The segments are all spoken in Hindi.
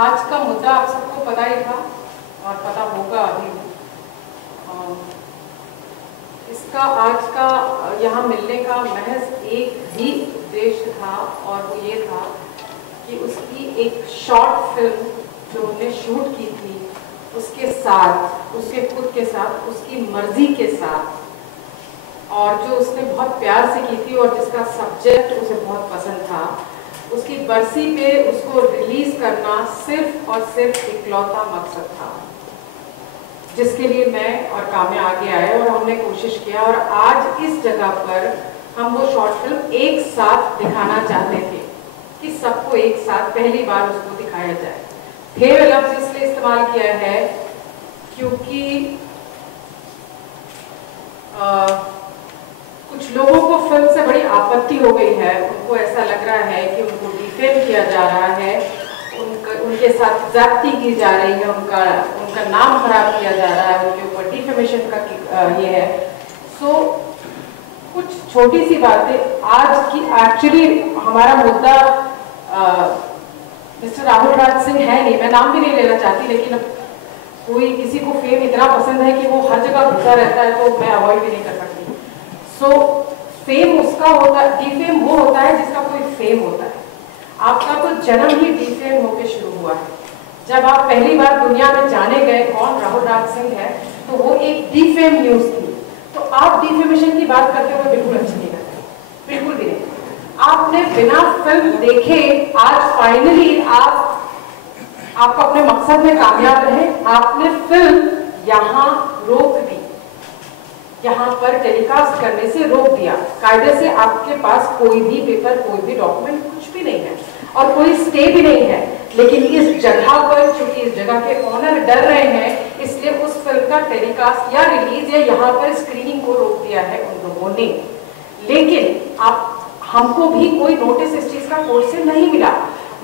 आज का मुद्दा आप सबको पता ही था और पता होगा अभी। इसका आज का यहाँ मिलने का महज एक ही उद्देश्य था और वो ये था कि उसकी एक शॉर्ट फिल्म जो उन्होंने शूट की थी उसके साथ, उसके खुद के साथ, उसकी मर्जी के साथ, और जो उसने बहुत प्यार से की थी और जिसका सब्जेक्ट उसे बहुत पसंद था, उसकी बरसी पे उसको रिलीज करना सिर्फ और सिर्फ इकलौता मकसद था जिसके लिए मैं और काम्या आगे आए और हमने कोशिश किया। और आज इस जगह पर हम वो शॉर्ट फिल्म एक साथ दिखाना चाहते थे कि सबको एक साथ पहली बार उसको दिखाया जाए। थे लफ्ज इसलिए इस्तेमाल किया है क्योंकि कुछ लोगों को फिल्म से बड़ी आपत्ति हो गई है। उनको ऐसा लग रहा है कि उनको डिफेम किया जा रहा है, उनके साथ ज्यादती की जा रही है, उनका नाम खराब किया जा रहा है, उनके ऊपर डिफेमेशन का ये है। सो कुछ छोटी सी बातें आज की। एक्चुअली हमारा मुद्दा मिस्टर राहुल राज सिंह है नहीं, मैं नाम भी नहीं लेना चाहती, लेकिन कोई किसी को फेम इतना पसंद है कि वो हर जगह घुसा रहता है तो मैं अवॉइड भी नहीं कर सकती। सो फेम उसका होता है, डिफेम वो होता है जिसका कोई फेम होता है। आपका तो जन्म ही डिफेम होकर शुरू हुआ है। जब आप पहली बार दुनिया में जाने गए कौन राहुल राज सिंह है, तो वो एक डिफेम न्यूज थी। तो आप डिफेमेशन की बात करते हुए बिल्कुल अच्छी नहीं करते, बिल्कुल भी नहीं। आपने बिना फिल्म देखे आज फाइनली आप अपने मकसद में कामयाब रहे। आपने फिल्म यहाँ रोक दी, यहाँ पर टेलीकास्ट करने से रोक दिया। कायदे से आपके पास कोई भी पेपर, कोई भी डॉक्यूमेंट, कुछ भी नहीं है और कोई स्टे भी नहीं है। लेकिन इस जगह पर, चूंकि इस जगह के ऑनर डर रहे हैं, इसलिए उस फिल्म का टेलीकास्ट या रिलीज या यहाँ पर स्क्रीनिंग को रोक दिया है उन लोगों ने। लेकिन हमको भी कोई नोटिस इस चीज का कोर्ट से नहीं मिला।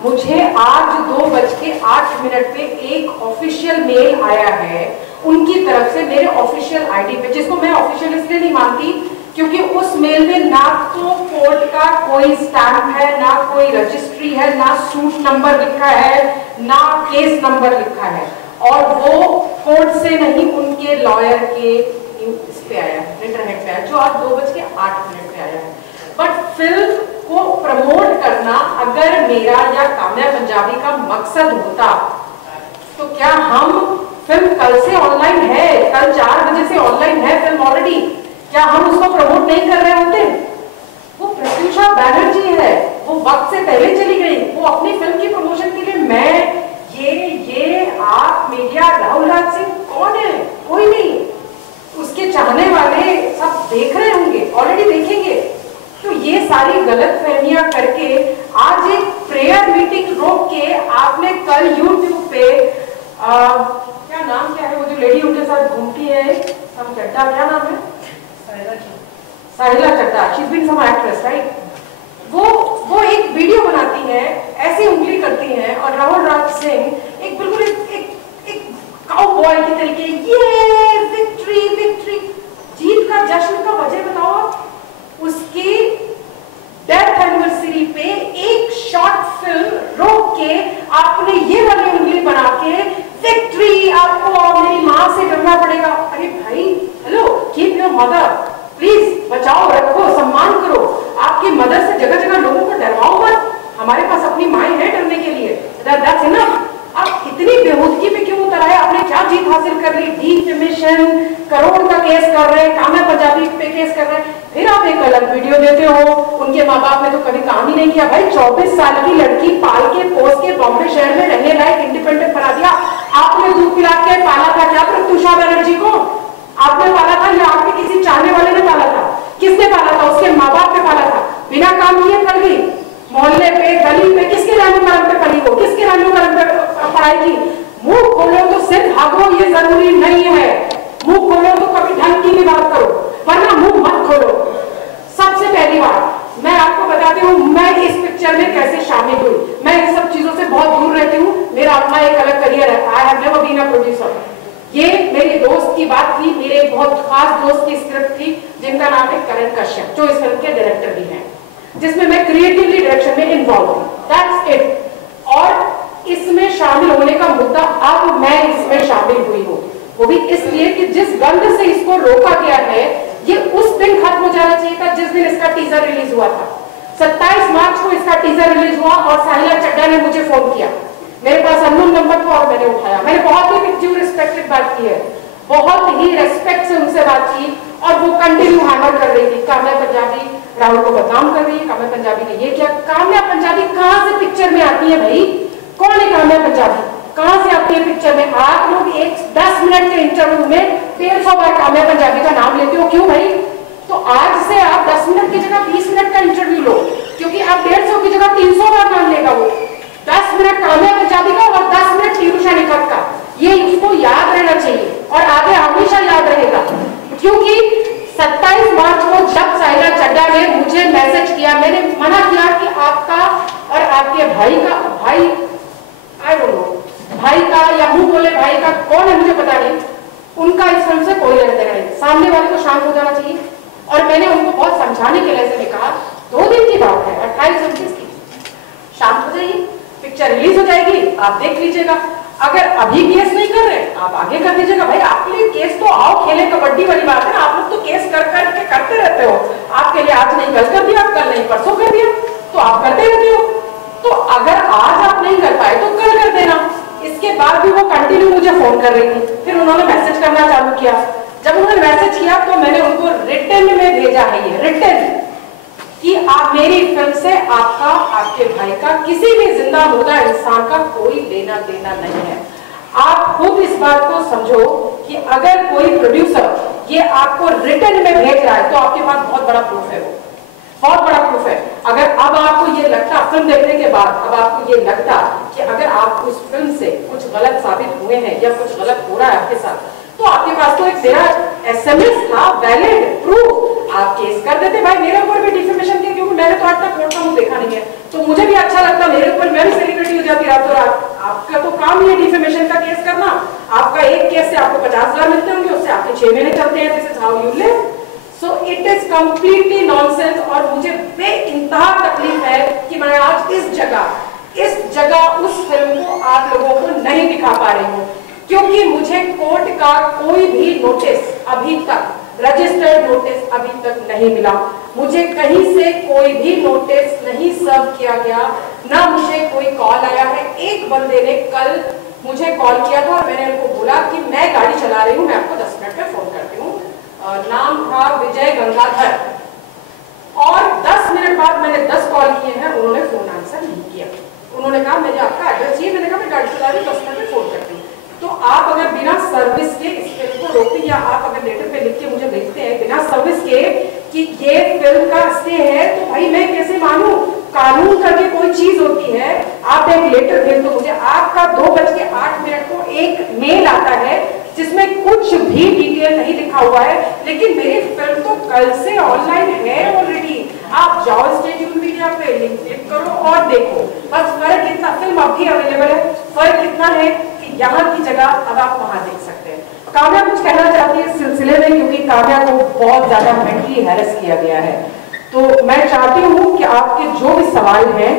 मुझे आज 2:08 पे एक ऑफिशियल मेल आया है उनकी तरफ से मेरे ऑफिशियल आईडी पे, जिसको मैं ऑफिशियल इसलिए नहीं मानती क्योंकि उस मेल में ना तो कोर्ट का कोई स्टैंप है, ना कोई रजिस्ट्री है, ना सूट नंबर लिखा है, ना केस नंबर लिखा है, और वो कोर्ट से नहीं उनके लॉयर के इस पे आया, लेटरहेड पे आया, जो आज 2:08 पे आया है। बट फिल्म को प्रमोट करना अगर मेरा या काम्या पंजाबी का मकसद होता तो क्या हम फिल्म कल से ऑनलाइन है, कल 4 बजे से ऑनलाइन है फिल्म ऑलरेडी, क्या हम उसको प्रमोट नहीं कर रहे होते? वो प्रत्युषा बैनर्जी है, वो वक्त से पहले चली गई, वो अपनी फिल्म की प्रमोशन के लिए मैं ये आप मीडिया, राहुल राज सिंह कौन है? कोई नहीं। उसके चाहने वाले सब देख रहे होंगे, ऑलरेडी देखेंगे। तो ये सारी गलत फहमियां करके आज एक प्रेयर मीटिंग रोक के आपने कल यूट्यूब पे क्या नाम क्या है वो जो लेडी उनके साथ घूमती है, सम चड्ढा, क्या नाम है? Sahila Chadha, she is being some actress, right? वो एक वीडियो बनाती है, ऐसी उंगली करती है, और राहुल राज सिंह एक बिल्कुल एक काउबॉय की तरीके, ये विक्ट्री विक्ट्री, जीत का जश्न का वजह बताओ आप। उसकी डेथ एनिवर्सरी पे एक शॉर्ट फिल्म आपकी माएँ हैं डरने के लिए, दैट्स इनफ। आप इतनी बेहूदगी में क्यों उतर आए? आपने क्या जीत हासिल कर ली? डिफेमेशन, करोड़ का केस कर रहे हैं, काम्या पंजाबी पे केस कर रहे हैं, फिर आप एक अलग वीडियो देते हो। उनके माँ बाप ने तो कभी काम ही नहीं किया। भाई 24 साल की लड़की पाल के पोस के बॉम्बे शहर में रहने लायक इंडिपेंडेंट बना दिया। आपने दूध पिला के पाला था क्या प्रत्युषा बनर्जी को? आपने पाला था या आपके किसी चाहने वाले ने पाला था? किसने पाला था? उसके माँ बाप ने पाला था। बिना काम किए पढ़ गई, मोहल्ले पे गली पे, किसके रहने करम पे पढ़ी हो? किसके रहने करम पे पढ़ाई की? मुंह खोलो तो सिर्फ भागो ये जरूरी नहीं है। मुंह खोलो तो कभी ढंग की भी बात करो, वरना मुंह मत खोलो। सबसे पहली बात मैं आपको बताती हूँ मैं इस पिक्चर में कैसे शामिल हुई। मैं इन सब चीजों से बहुत दूर रहती हूँ, मेरा अपना एक अलग करियर है। I have never been a producer. ये मेरी दोस्त की बात थी, मेरे बहुत खास दोस्त की स्क्रिप्ट थी जिनका नाम है करण कश्यप, जो इस फिल्म के डायरेक्टर भी हैं, जिसमें मैं क्रिएटिवली डायरेक्शन में इन्वॉल्व हूँ। That's it. और इसमें शामिल होने का मुद्दा अब मैं इसमें शामिल हुई हूँ, वो भी इसलिए कि जिस गंध से इसको रोका गया है ये उस दिन खत्म हो जाना चाहिए था जिस दिन इसका टीजर रिलीज हुआ था। 27 मार्च को इसका टीजर रिलीज हुआ और साहिला चड्ढा ने मुझे फोन किया, मेरे पास अननोन नंबर था और मैंने उठाया। मैंने बहुत ही ड्यू रिस्पेक्टेड बात की है, बहुत ही रेस्पेक्ट से उनसे बात की और वो कंटिन्यू हैमर कर रही थी काम्या पंजाबी राहुल को बदनाम कर रही है, काम्या पंजाबी ने ये किया। काम्या पंजाबी कहां से पिक्चर में आती है भाई? कौन है काम्या पंजाबी? कहां से आती है पिक्चर में? आप लोग एक 10 मिनट के इंटरव्यू में 150 बार काम्या पंजाबी का नाम लेते हो, क्यों भाई? तो आज से आप 10 मिनट की जगह 20 मिनट का इंटरव्यू लो, क्योंकि आप 150 की जगह 300 बार नाम लेगा वो। 10 मिनट काम्या पंजाबी का और 10 मिनट तिरुषा निकट का, ये उसको याद रहना चाहिए और आगे हमेशा याद रहेगा। क्योंकि 27 मार्च को जब साहिला चड्ढा ने मुझे मैसेज किया, मैंने मना किया कि आपका और आपके भाई का, भाई आई डोंट नो, भाई का या मुंह बोले भाई का कौन है मुझे पता नहीं, उनका इस फिल्म से कोई लेना देना नहीं, सामने वाले को शांत हो जाना चाहिए। और मैंने उनको बहुत समझाने के लिए कहा 2 दिन की बात है, 28-29 की, शांत हो जाइए, पिक्चर रिलीज हो जाएगी, आप देख लीजिएगा। अगर अभी केस नहीं कर रहे आप आगे कर दीजिएगा। भाई आपके लिए केस तो आओ खेले, कबड्डी वाली बात है ना। आप लोग तो केस कर करके करते रहते हो, आपके लिए आज नहीं कल कर दिया, कल नहीं परसों कर दिया, तो आप करते रहते हो। तो अगर आज आप नहीं कर पाए तो कल कर देना। इसके बाद भी वो कंटिन्यू मुझे फोन कर रही थी, फिर उन्होंने मैसेज करना चालू किया। जब उन्होंने मैसेज किया तो मैंने उनको रिटन में भेजा है, ये रिटन, कि आप मेरी फिल्म से आपका, आपके भाई का, किसी भी जिंदा मुर्दा इंसान का कोई लेना देना नहीं है। आप खुद इस बात को समझो कि अगर कोई प्रोड्यूसर ये आपको रिटन में भेज रहा है तो आपके पास बहुत बड़ा प्रूफ है, वो बहुत बड़ा प्रूफ है। अगर अब आपको ये लगता, फिल्म देखने के बाद अब आपको ये लगता कि अगर आप उस फिल्म से कुछ गलत साबित हुए हैं या कुछ गलत हो रहा है आपके साथ, तो आपके पास तो एक तेरा SMS था, वैलिड प्रूफ, आप केस कर देते। भाई मेरे ऊपर भी डिफेमेशन के, क्योंकि मैंने तो आज तक कोर्ट का मुंह देखा नहीं है, तो मुझे भी अच्छा लगता, मेरे ऊपर मैं भी सेलिब्रिटी हो जाती रातों रात। आपका तो काम ही है डिफेमेशन का केस करना। आपका एक केस से आपको 50,000 मिलते होंगे, उससे आपके 6 महीने चलते हैं। This is how you live. So it is completely nonsense. और मुझे बेइंतहा तकलीफ है कि मैं आज इस जगह उस फिल्म को आप लोगों को नहीं दिखा पा रही हूँ, क्योंकि मुझे कोर्ट का कोई भी नोटिस अभी तक, रजिस्टर्ड नोटिस अभी तक नहीं मिला। मुझे कहीं से कोई भी नोटिस नहीं सर्व किया गया, ना मुझे कोई कॉल आया है। एक बंदे ने कल मुझे कॉल किया था और मैंने उनको बोला कि मैं गाड़ी चला रही हूँ, मैं आपको 10 मिनट में फोन करती हूँ। नाम था विजय गंगाधर। और 10 मिनट बाद मैंने 10 कॉल किए हैं, उन्होंने फोन आंसर नहीं किया। उन्होंने कहा मुझे आपका एड्रेस चाहिए, मैंने कहा मैं गाड़ी चला रही हूँ, 10 मिनट में फोन करती हूँ। तो आप अगर बिना सर्विस के इस फिल्म को रोकते, या आप अगर लेटर पे लिख के मुझे भेजते हैं बिना सर्विस के कि ये फिल्म का स्टे है, तो भाई मैं कैसे मानूं? कानून करके कोई चीज होती है, आप एक लेटर भेज दो मुझे। आपका 2:08 को एक मेल आता है जिसमें कुछ भी डिटेल नहीं लिखा हुआ है, लेकिन मेरी फिल्म तो कल से ऑनलाइन है ऑलरेडी। आप जाओ स्टेट मीडिया पे, लिंक क्लिक करो और देखो। बस फर्क इतना, फिल्म अब भी अवेलेबल है, फर्क इतना है कि यहाँ की जगह अब आप वहां देख सकते हैं। काव्या कुछ कहना चाहती है इस सिलसिले में, क्योंकि काव्या को बहुत ज्यादा मेंटली हैरेस किया गया है। तो मैं चाहती हूँ कि आपके जो भी सवाल हैं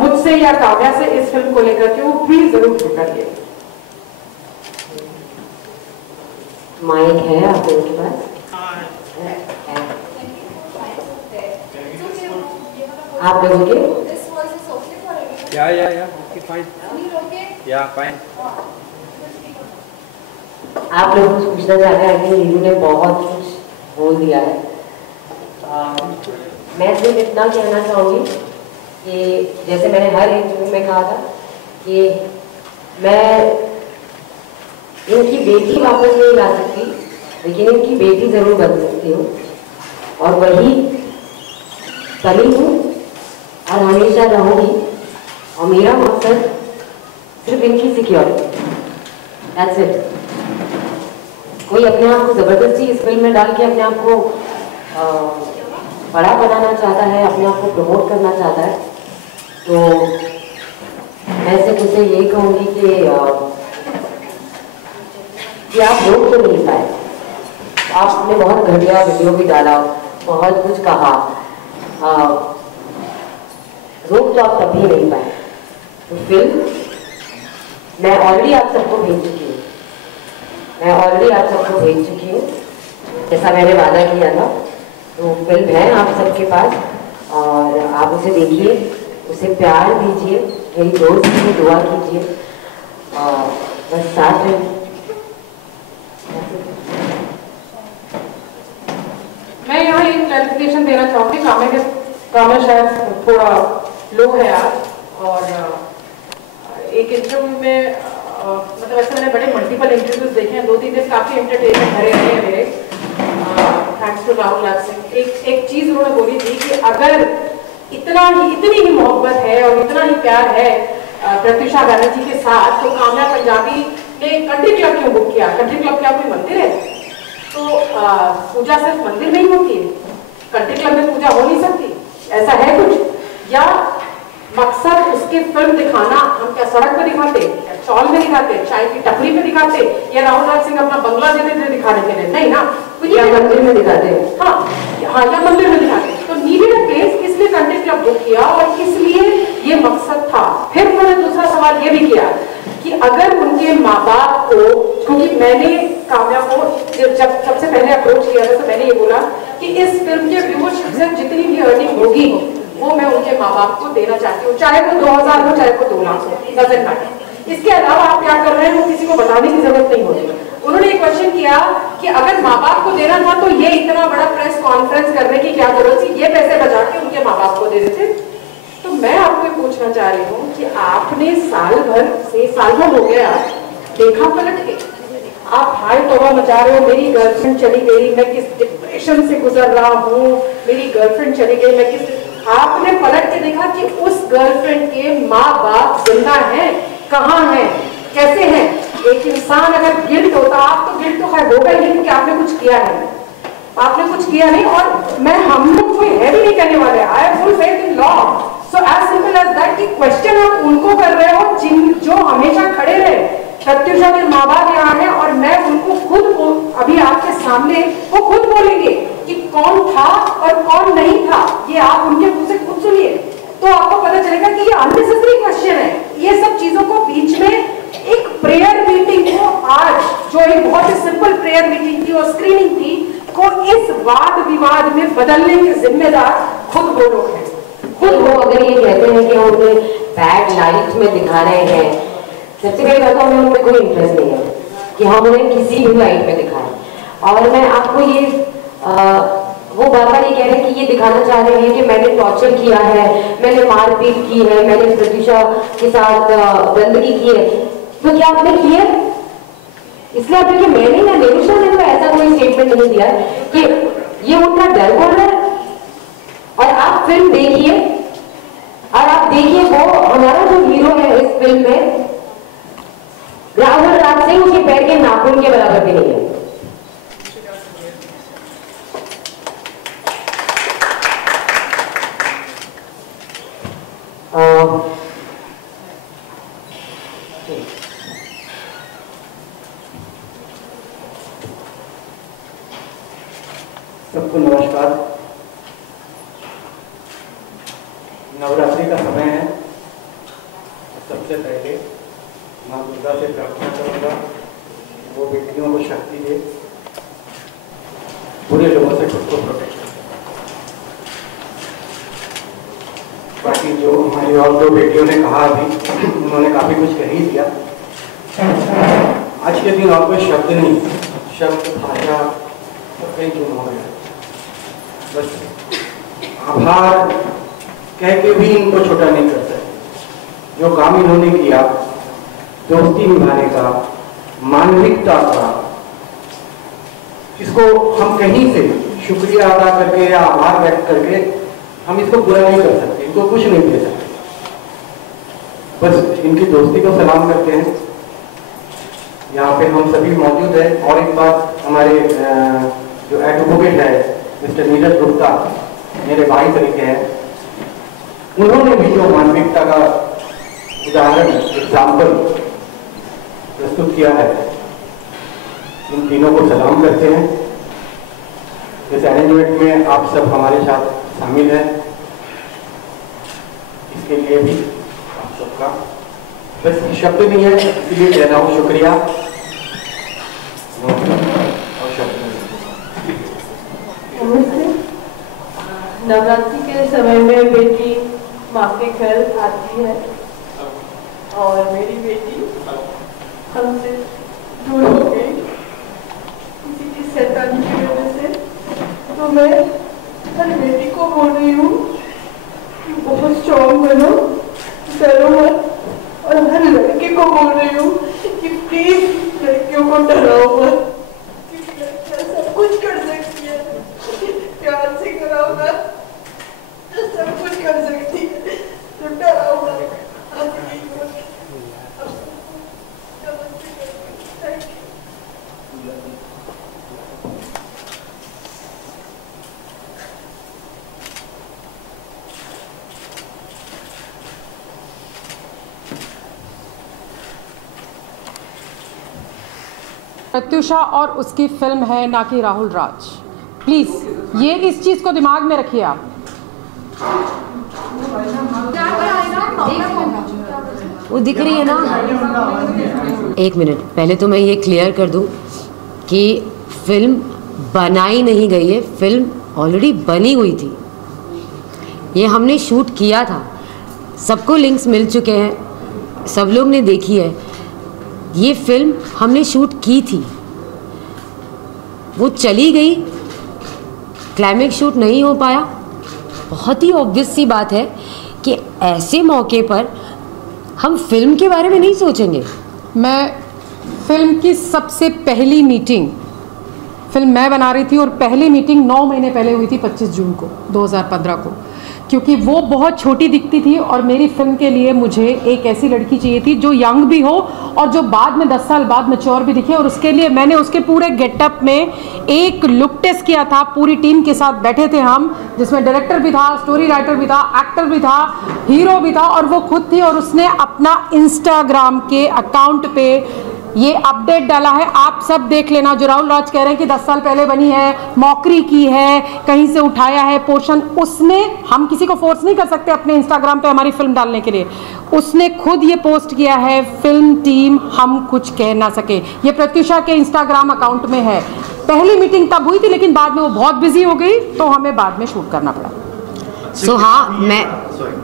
मुझसे या काव्या से इस फिल्म को लेकर के, वो प्लीज जरूर करिए। माइक है आप लोगों के पास? आप लोगों के ओके फाइन, या फाइन। आप लोग कुछ पूछना चाहते हैं कि नीरू ने बहुत कुछ बोल दिया है। मैं सिर्फ इतना कहना चाहूँगी कि जैसे मैंने हर इंटरव्यू में कहा था कि मैं इनकी बेटी वापस नहीं ला सकती, लेकिन इनकी बेटी जरूर बन सकती हूँ, और वही बनी हूँ और हमेशा रहूँगी। और मेरा मकसद सिर्फ इनकी सिक्योरिटी, दैट्स इट। कोई अपने आप को जबरदस्ती इस फिल्म में डाल के अपने आप को बड़ा बनाना चाहता है, अपने आप को प्रमोट करना चाहता है, तो मैं सिर्फ उसे यही कहूँगी कि आप रोक तो नहीं पाए। आपने बहुत घटिया वीडियो भी डाला, बहुत कुछ कहा, रोक तो आप कभी नहीं पाए। तो फिल्म मैं ऑलरेडी आप सबको भेज चुकी हूँ, जैसा मैंने वादा किया था। तो फिल्म है आप सबके पास, और आप उसे देखिए, उसे प्यार दीजिए, मेरी दोस्त की दुआ कीजिए, और बस साथ में। मैं यहाँ एक क्लैरिफिकेशन देना चाहूँगी। काम्या शायद थोड़ा लो है आज, और एक इंटरव्यू में मतलब ऐसे मैंने बड़े मल्टीपल इंटरव्यूज देखे हैं, 2-3 दिन काफी एंटरटेनमेंट भरे रहे हैं मेरे, थैंक्स टू राहुल लाल सिंह। एक चीज उन्होंने बोली थी कि अगर इतनी ही मोहब्बत है और इतना ही प्यार है प्रत्युषा बैनर्जी के साथ, तो काम्या पंजाबी ने कंट्री क्लब क्यों बुक किया? कंट्री क्लब क्या कोई मंदिर है? तो पूजा सिर्फ मंदिर में ही होती है, कंट्री क्लब में पूजा हो नहीं सकती? ऐसा है कुछ? या मकसद उसकी फिल्म दिखाना, हम क्या सड़क पे दिखाते, चौल में दिखाते, चाय की टपरी पे दिखाते, या राहुल राज सिंह अपना बंगला देते थे दिखाने के लिए? नहीं ना, या मंदिर में दिखाते हैं। हाँ, या मंदिर में दिखाते। तो नीडेड अ प्लेस, इसलिए कंट्री क्लब बुक किया, और इसलिए ये मकसद था। फिर उन्होंने दूसरा सवाल ये भी किया कि अगर उनके माँ बाप को, क्योंकि मैंने काम्या को जब सबसे पहले अप्रोच किया था, तो मैंने ये बोला कि इस फिल्म के व्यूअरशिप से जितनी भी अर्निंग होगी वो मैं उनके माँ बाप को देना चाहती हूँ, चाहे वो 2000 हो, चाहे वो 2 लाख हो, डजंट मैटर। इसके अलावा आप क्या कर रहे हैं वो किसी को बताने की जरूरत नहीं होती। उन्होंने एक क्वेश्चन किया कि अगर माँ बाप को देना था तो ये इतना बड़ा प्रेस कॉन्फ्रेंस करने की क्या जरूरत थी, ये पैसे बचा के उनके माँ बाप को दे देते। तो मैं आपको पूछना चाह रही हूँ कि आपने साल भर हो गया देखा पलट के, आप हाय तौबा मचा रहे हो, मेरी गर्लफ्रेंड चली गई, मैं किस डिप्रेशन से गुजर रहा हूँ, मेरी गर्लफ्रेंड चली गई, मैं किस, आपने पलट के देखा कि उस गर्लफ्रेंड के माँ बाप जिंदा हैं, कहाँ हैं, कैसे हैं? एक इंसान अगर गिल्ट होता, आप तो गिल्ट तो खैर होगा ही नहीं क्योंकि आपने कुछ किया है, आपने कुछ किया नहीं, और मैं हम लोग कोई है भी नहीं करने वाले। I have full faith in law, so as simple as that कि क्वेश्चन आप उनको कर रहे हो जो हमेशा खड़े रहे। प्रत्युषा के माँ बाप यहाँ हैं, और मैं उनको खुद अभी आपके सामने वो खुद बोलेंगे कि कौन था और कौन नहीं था, ये आप उनके मुंह से खुद सुनिए, तो आपको पता चलेगा कि ये अननेसेसरी क्वेश्चन है। ये सब चीजों को बीच में एक प्रेयर मीटिंग को, आज जो एक बहुत ही सिंपल प्रेयर मीटिंग थी और स्क्रीनिंग थी, को इस वाद विवाद में बदलने के जिम्मेदार खुद वो लोग हैं। खुद वो अगर ये कहते हैं कि हम उन्हें बैड लाइट में दिखा रहे हैं, सबसे पहले बात तो हमें उनमें कोई इंटरेस्ट नहीं है कि हम उन्हें किसी भी लाइट में दिखाएं। और मैं आपको ये वो बार-बार ये कह रहे हैं कि ये दिखाना चाह रहे हैं कि मैंने टॉर्चर किया है, मैंने मारपीट की है, मैंने प्रत्युषा के साथ गंदगी की है। तो क्या आपने किया? इसलिए आपने कि मैंने या निरुषा ने तो ऐसा कोई स्टेटमेंट नहीं दिया कि ये उनका डर बोल रहा है। और आप फिल्म देखिए, और आप देखिए वो हमारा जो हीरो है इस फिल्म में, राहुल राज सिंह, उसके पैर के नाखून के बराबर भी नहीं है। सबको नमस्कार। नवरात्रि का समय है, सबसे पहले माँ दुर्गा से प्रार्थना करूँगा वो बेटियों को शक्ति दे, बुरे लोगों से खुद को प्रोटेक्ट। बाकी जो हमारे हमारी और दो बेटियों ने कहा अभी, उन्होंने काफ़ी कुछ कह ही दिया। आज के दिन और कोई शब्द नहीं, शब्द भाषा और कई गुण हो गया। बस आभार कह के भी इनको छोटा नहीं कर सकते। जो काम इन्होंने किया, दोस्ती निभाने का, मानविकता का, इसको हम कहीं से शुक्रिया अदा करके या आभार व्यक्त करके हम इसको पूरा नहीं कर सकते, इनको कुछ नहीं दे सकते। बस इनकी दोस्ती को सलाम करते हैं। यहाँ पे हम सभी मौजूद हैं। और एक बात, हमारे जो एडवोकेट है मिस्टर नीरज गुप्ता, मेरे भाई तरीके हैं, उन्होंने भी जो मानविकता का उदाहरण, एग्जाम्पल प्रस्तुत किया है, इन तीनों को सलाम करते हैं। इस अरेंजमेंट में आप सब हमारे साथ शामिल हैं, इसके लिए भी आप सबका बस शब्द नहीं है, इसलिए कह रहा हूँ शुक्रिया। और शब्द नवरात्रि के समय में बेटी माँ के घर आती है और मेरी बेटी हमसे दूर हो गई किसी की शैतानी की वजह से। तो मैं हर बेटी को बोल रही हूँ कि बहुत स्ट्रॉन्ग बनो, डरो मत। और हर लड़के को बोल रही हूँ कि प्लीज लड़कियों को डराओ मत, क्योंकि लड़कियाँ सब कुछ कर सकती है, प्यार से कराओ ना तो सब कुछ कर सकती है, तो डराओ मत। प्रत्युषा और उसकी फिल्म है, ना कि राहुल राज। प्लीज ये इस चीज को दिमाग में रखिए आप। वो दिख रही है ना। एक मिनट, पहले तो मैं ये क्लियर कर दूं कि फिल्म बनाई नहीं गई है, फिल्म ऑलरेडी बनी हुई थी। ये हमने शूट किया था, सबको लिंक्स मिल चुके हैं, सब लोग ने देखी है। ये फिल्म हमने शूट की थी, वो चली गई, क्लाइमेक्स शूट नहीं हो पाया। बहुत ही ऑब्वियस सी बात है कि ऐसे मौके पर हम फिल्म के बारे में नहीं सोचेंगे। मैं फिल्म की सबसे पहली मीटिंग, फिल्म मैं बना रही थी और पहली मीटिंग 9 महीने पहले हुई थी, 25 जून को 2015 को, क्योंकि वो बहुत छोटी दिखती थी और मेरी फिल्म के लिए मुझे एक ऐसी लड़की चाहिए थी जो यंग भी हो और जो बाद में 10 साल बाद मैच्योर भी दिखे। और उसके लिए मैंने उसके पूरे गेटअप में एक लुक टेस्ट किया था, पूरी टीम के साथ बैठे थे हम, जिसमें डायरेक्टर भी था, स्टोरी राइटर भी था, एक्टर भी था, हीरो भी था और वो खुद थी। और उसने अपना इंस्टाग्राम के अकाउंट पे ये अपडेट डाला है, आप सब देख लेना। जो राहुल राज कह रहे हैं कि 10 साल पहले बनी है, मौकरी की है, कहीं से उठाया है पोर्शन, उसने, हम किसी को फोर्स नहीं कर सकते अपने इंस्टाग्राम पे हमारी फिल्म डालने के लिए, उसने खुद ये पोस्ट किया है, फिल्म टीम हम कुछ कह ना सके। ये प्रत्युषा के इंस्टाग्राम अकाउंट में है। पहली मीटिंग तब हुई थी, लेकिन बाद में वो बहुत बिजी हो गई तो हमें बाद में शूट करना पड़ा।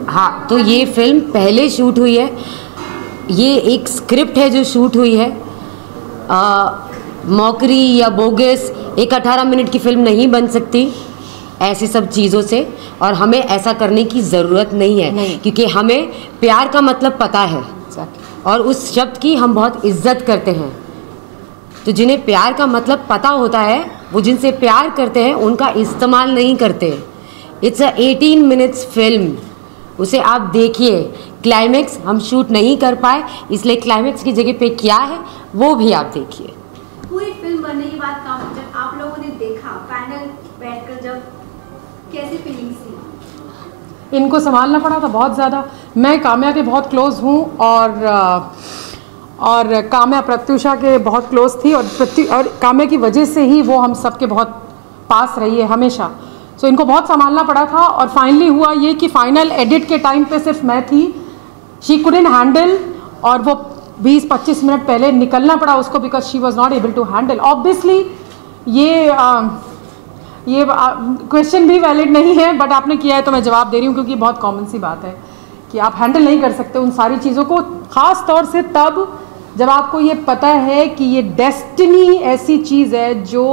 हाँ, तो ये फिल्म पहले शूट हुई है, ये एक स्क्रिप्ट है जो शूट हुई है। मौकरी या बोगस एक 18 मिनट की फिल्म नहीं बन सकती ऐसी सब चीज़ों से, और हमें ऐसा करने की ज़रूरत नहीं है, क्योंकि हमें प्यार का मतलब पता है और उस शब्द की हम बहुत इज्जत करते हैं। तो जिन्हें प्यार का मतलब पता होता है, वो जिनसे प्यार करते हैं उनका इस्तेमाल नहीं करते। इट्स अ 18 मिनट्स फिल्म, उसे आप देखिए। क्लाइमेक्स हम शूट नहीं कर पाए, इसलिए क्लाइमेक्स की जगह पे क्या है वो भी आप देखिए। पूरी फिल्म बनने के बाद जब आप लोगों ने देखा पैनल बैठकर, जब कैसी फीलिंग्स थी? इनको संभालना पड़ा था बहुत ज़्यादा। मैं काम्या के बहुत क्लोज हूँ और काम्या प्रत्युषा के बहुत क्लोज थी और काम्या की वजह से ही वो हम सबके बहुत पास रही है हमेशा। सो इनको बहुत संभालना पड़ा था। और फाइनली हुआ ये कि फाइनल एडिट के टाइम पे सिर्फ मैं थी, शी कुडंट हैंडल, और वो 20-25 मिनट पहले निकलना पड़ा उसको, because she was not able to handle. Obviously ये क्वेश्चन भी वैलिड नहीं है, बट आपने किया है तो मैं जवाब दे रही हूँ, क्योंकि बहुत कॉमन सी बात है कि आप हैंडल नहीं कर सकते उन सारी चीज़ों को, ख़ास तौर से तब जब आपको ये पता है कि ये डेस्टिनी ऐसी चीज़ है जो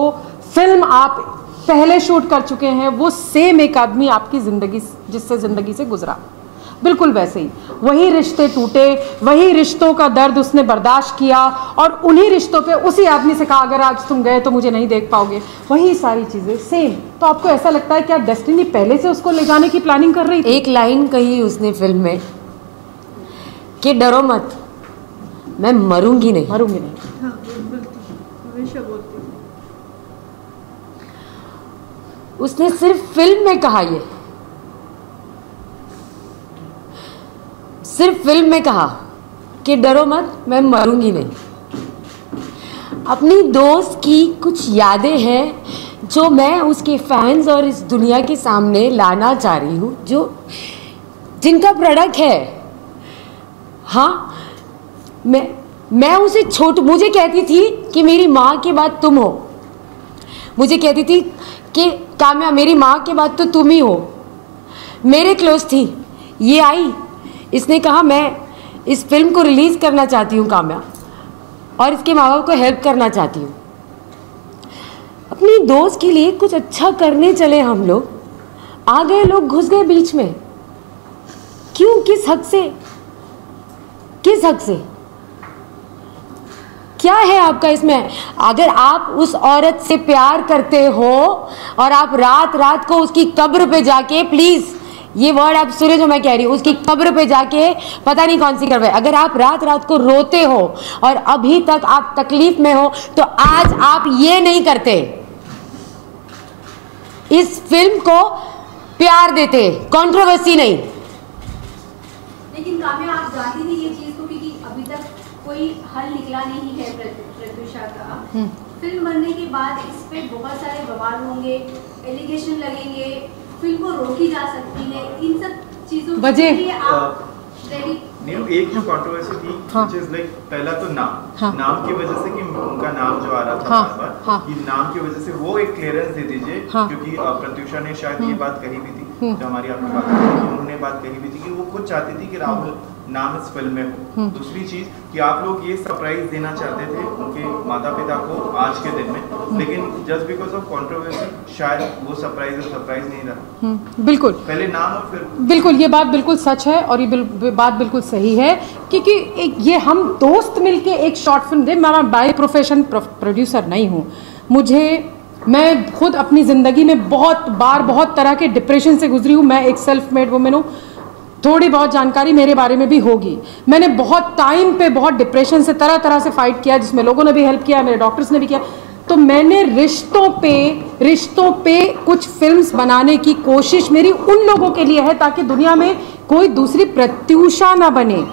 फिल्म आप पहले शूट कर चुके हैं, वो सेम एक आदमी आपकी ज़िंदगी जिससे ज़िंदगी से गुजरा, बिल्कुल वैसे ही वही रिश्ते टूटे, वही रिश्तों का दर्द उसने बर्दाश्त किया और उन्हीं रिश्तों पे उसी आदमी से कहा अगर आज तुम गए तो मुझे नहीं देख पाओगे, वही सारी चीज़ें सेम। तो आपको ऐसा लगता है क्या डेस्टिनी पहले से उसको ले जाने की प्लानिंग कर रही थी? एक लाइन कही उसने फिल्म में कि डरो मत, मैं मरूंगी नहीं। मरूंगी नहीं, हाँ हमेशा बोलती हूँ। उसने सिर्फ फिल्म में कहा, ये सिर्फ फिल्म में कहा कि डरो मत, मैं मरूंगी नहीं। अपनी दोस्त की कुछ यादें हैं जो मैं उसके फैंस और इस दुनिया के सामने लाना चाह रही हूँ, जो जिनका प्रोडक्ट है। हाँ, मैं उसे मुझे कहती थी कि मेरी माँ के बाद तुम हो, मुझे कहती थी कि काम्या मेरी माँ के बाद तो तुम ही हो, मेरे क्लोज थी। ये आई, इसने कहा मैं इस फिल्म को रिलीज़ करना चाहती हूँ काम्या, और इसके माँ बाप को हेल्प करना चाहती हूँ। अपनी दोस्त के लिए कुछ अच्छा करने चले हम लोग, आ गए लोग, घुस गए बीच में। क्यों? किस हक से? किस हक से? क्या है आपका इसमें? अगर आप उस औरत से प्यार करते हो और आप रात रात को उसकी कब्र पे जाके, प्लीज ये वर्ड आप सुने जो मैं कह रही हूँ, उसकी कब्र पे जाके पता नहीं कौन सी करवाए, अगर आप रात रात को रोते हो और अभी तक आप तकलीफ में हो, तो आज आप ये नहीं करते, इस फिल्म को प्यार देते, कंट्रोवर्सी नहीं। लेकिन काम्या आप जानती थी ये चीज को, क्योंकि अभी तक कोई हल निकला नहीं है प्रत्युषा का। फिल्म बनने के बाद इस पे बहुत सारे बवाल होंगे, एलिगेशन लगेंगे, फिल्म को रोकी जा सकती है, इन सब चीजों के लिए आप रेडी? नहीं, एक जो कंट्रोवर्सी थी which is like, पहला तो नाम की वजह से कि उनका नाम जो आ रहा था बार बार, कि नाम की वजह से वो एक क्लियरेंस दे दीजिए, क्योंकि प्रत्युषा ने शायद ये बात कही भी थी जो हमारी आपने बात कही, उन्होंने बात कही भी थी कि वो खुद चाहती थी कि राहुल नाम इस फिल्म में हो। दूसरी चीज कि आप लोग ये सरप्राइज देना चाहते थे उनके माता पिता को आज के दिन में, लेकिन जस्ट बिकॉज ऑफ कंट्रोवर्सी शायद वो सरप्राइज नहीं रहा। बिल्कुल, पहले नाम और फिर बिल्कुल, ये बात बिल्कुल सच है और ये बात बिल्कुल सही है, क्योंकि ये हम दोस्त मिलके एक शॉर्ट फिल्म दे। मैं बाय प्रोफेशन प्रोड्यूसर नहीं हूँ, मैं खुद अपनी ज़िंदगी में बहुत तरह के डिप्रेशन से गुजरी हूँ। मैं एक सेल्फ मेड वुमेन हूँ, थोड़ी बहुत जानकारी मेरे बारे में भी होगी। मैंने बहुत टाइम पे बहुत डिप्रेशन से तरह से फाइट किया, जिसमें लोगों ने भी हेल्प किया, मेरे डॉक्टर्स ने भी किया। तो मैंने रिश्तों पे कुछ फिल्म्स बनाने की कोशिश मेरी उन लोगों के लिए है ताकि दुनिया में कोई दूसरी प्रत्युषा ना बने,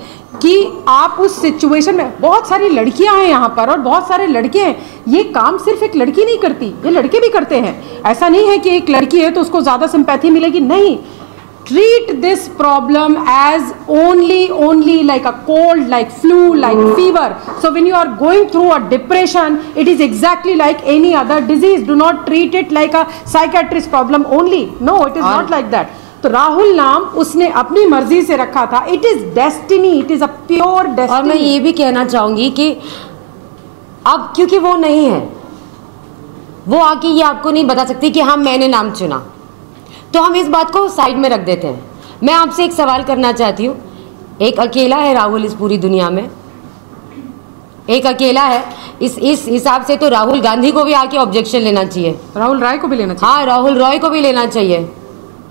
कि आप उस सिचुएशन में, बहुत सारी लड़कियां हैं यहाँ पर और बहुत सारे लड़के हैं। ये काम सिर्फ एक लड़की नहीं करती, ये लड़के भी करते हैं। ऐसा नहीं है कि एक लड़की है तो उसको ज़्यादा सिंपैथी मिलेगी, नहीं। Treat this problem as only like a cold, like flu, like fever. So when you are going through a depression, it is exactly like any other disease. Do not treat it like a psychiatrist problem only. No, it is not like that. तो राहुल नाम उसने अपनी मर्जी से रखा था। It is destiny. It is a pure destiny. और मैं ये भी कहना चाहूंगी कि अब क्योंकि वो नहीं है, वो आके ये आपको नहीं बता सकती कि हाँ मैंने नाम चुना, तो हम इस बात को साइड में रख देते हैं। मैं आपसे एक सवाल करना चाहती हूँ, एक अकेला है राहुल इस पूरी दुनिया में, एक अकेला है। इस हिसाब से तो राहुल गांधी को भी आके ऑब्जेक्शन लेना चाहिए, राहुल रॉय को भी लेना चाहिए। हाँ, राहुल रॉय को भी लेना चाहिए।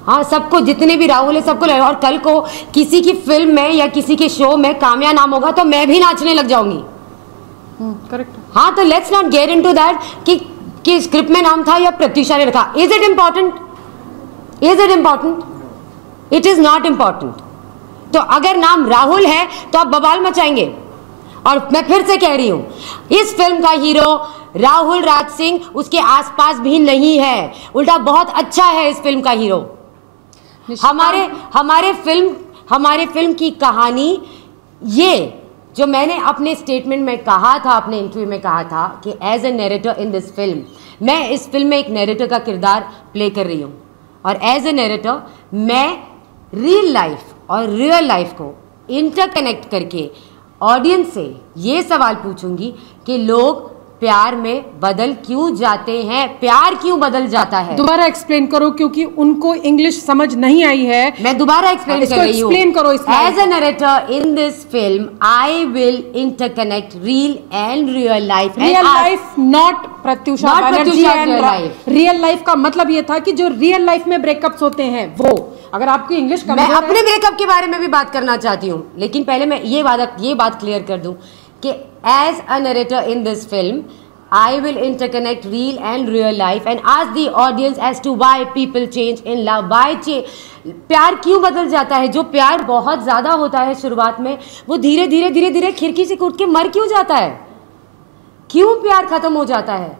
हाँ, सबको, जितने भी राहुल है सबको लेना। और कल को किसी की फिल्म में या किसी के शो में काम्या नाम होगा तो मैं भी नाचने लग जाऊंगी। करेक्ट। हाँ, तो let's not get into that कि स्क्रिप्ट में नाम था या प्रत्युषा ने रखा। Is it important? Is it important? It is not important. तो अगर नाम राहुल है तो आप बवाल मचाएंगे। और मैं फिर से कह रही हूं, इस फिल्म का हीरो राहुल राज सिंह उसके आसपास भी नहीं है, उल्टा बहुत अच्छा है इस फिल्म का हीरो। हमारे फिल्म की कहानी, ये जो मैंने अपने स्टेटमेंट में कहा था, अपने इंटरव्यू में कहा था कि as a narrator in this film, मैं इस फिल्म में एक नैरेटर का किरदार प्ले कर रही हूँ। और एज ए नैरेटर मैं रियल लाइफ और रियल लाइफ को इंटरकनेक्ट करके ऑडियंस से ये सवाल पूछूंगी कि लोग प्यार में बदल क्यों जाते हैं, प्यार क्यों बदल जाता है। दोबारा एक्सप्लेन करो क्योंकि उनको इंग्लिश समझ नहीं आई है। मैं दोबारा एक्सप्लेन कर रही हूँ। एक्सप्लेन करो। As a narrator in this film I will interconnect real life not Pratyusha Banerjee and real life का मतलब ये था कि जो रियल लाइफ में ब्रेकअप्स होते हैं वो, अगर आपकी इंग्लिश मैं अपने ब्रेकअप के बारे में भी बात करना चाहती हूँ, लेकिन पहले मैं ये बात क्लियर कर दूं कि as a narrator in this film I will interconnect real and real life and ask the audience as to why people change in love. प्यार क्यों बदल जाता है? जो प्यार बहुत ज़्यादा होता है शुरुआत में, वो धीरे धीरे खिड़की से कूद के मर क्यों जाता है? क्यों प्यार खत्म हो जाता है?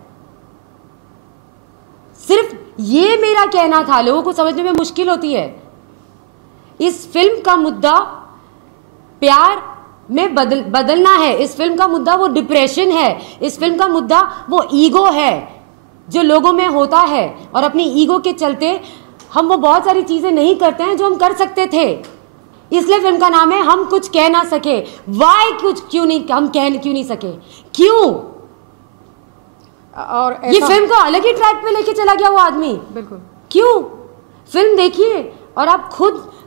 सिर्फ ये मेरा कहना था, लोगों को समझने में मुश्किल होती है। इस फिल्म का मुद्दा प्यार में बदलना है। इस फिल्म का मुद्दा वो डिप्रेशन है। इस फिल्म का मुद्दा वो ईगो है जो लोगों में होता है, और अपनी ईगो के चलते हम वो बहुत सारी चीजें नहीं करते हैं जो हम कर सकते थे। इसलिए फिल्म का नाम है हम कुछ कह ना सके। वाई क्यों नहीं सके? क्यों? और ये फिल्म को अलग ही ट्रैक पे लेके चला गया वो आदमी। बिल्कुल। क्यों? फिल्म देखिए और आप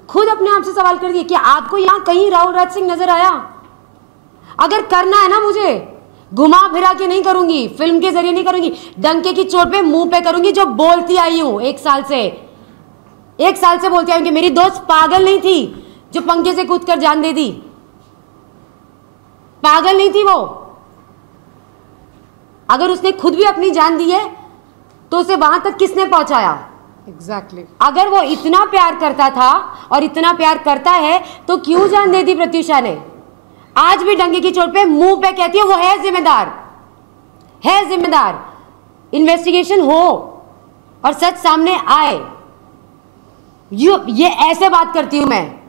खुद अपने आप से सवाल कर दिए कि आपको यहाँ कहीं राहुल राज सिंह नजर आया? अगर करना है ना, मुझे घुमा फिरा के नहीं करूंगी, फिल्म के जरिए नहीं करूंगी, डंके की चोट पे मुंह पे करूंगी। जो बोलती आई हूं एक साल से बोलती आई हूं कि मेरी दोस्त पागल नहीं थी जो पंखे से कूद कर जान दे दी। पागल नहीं थी वो। अगर उसने खुद भी अपनी जान दी है तो उसे वहां तक किसने पहुंचाया? एग्जैक्टली। अगर वो इतना प्यार करता था और इतना प्यार करता है तो क्यों जान दे दी प्रत्युषा ने? आज भी डंके की चोट पे मुंह पे कहती है वो है जिम्मेदार। इन्वेस्टिगेशन हो और सच सामने आए। ये ऐसे बात करती हूं मैं,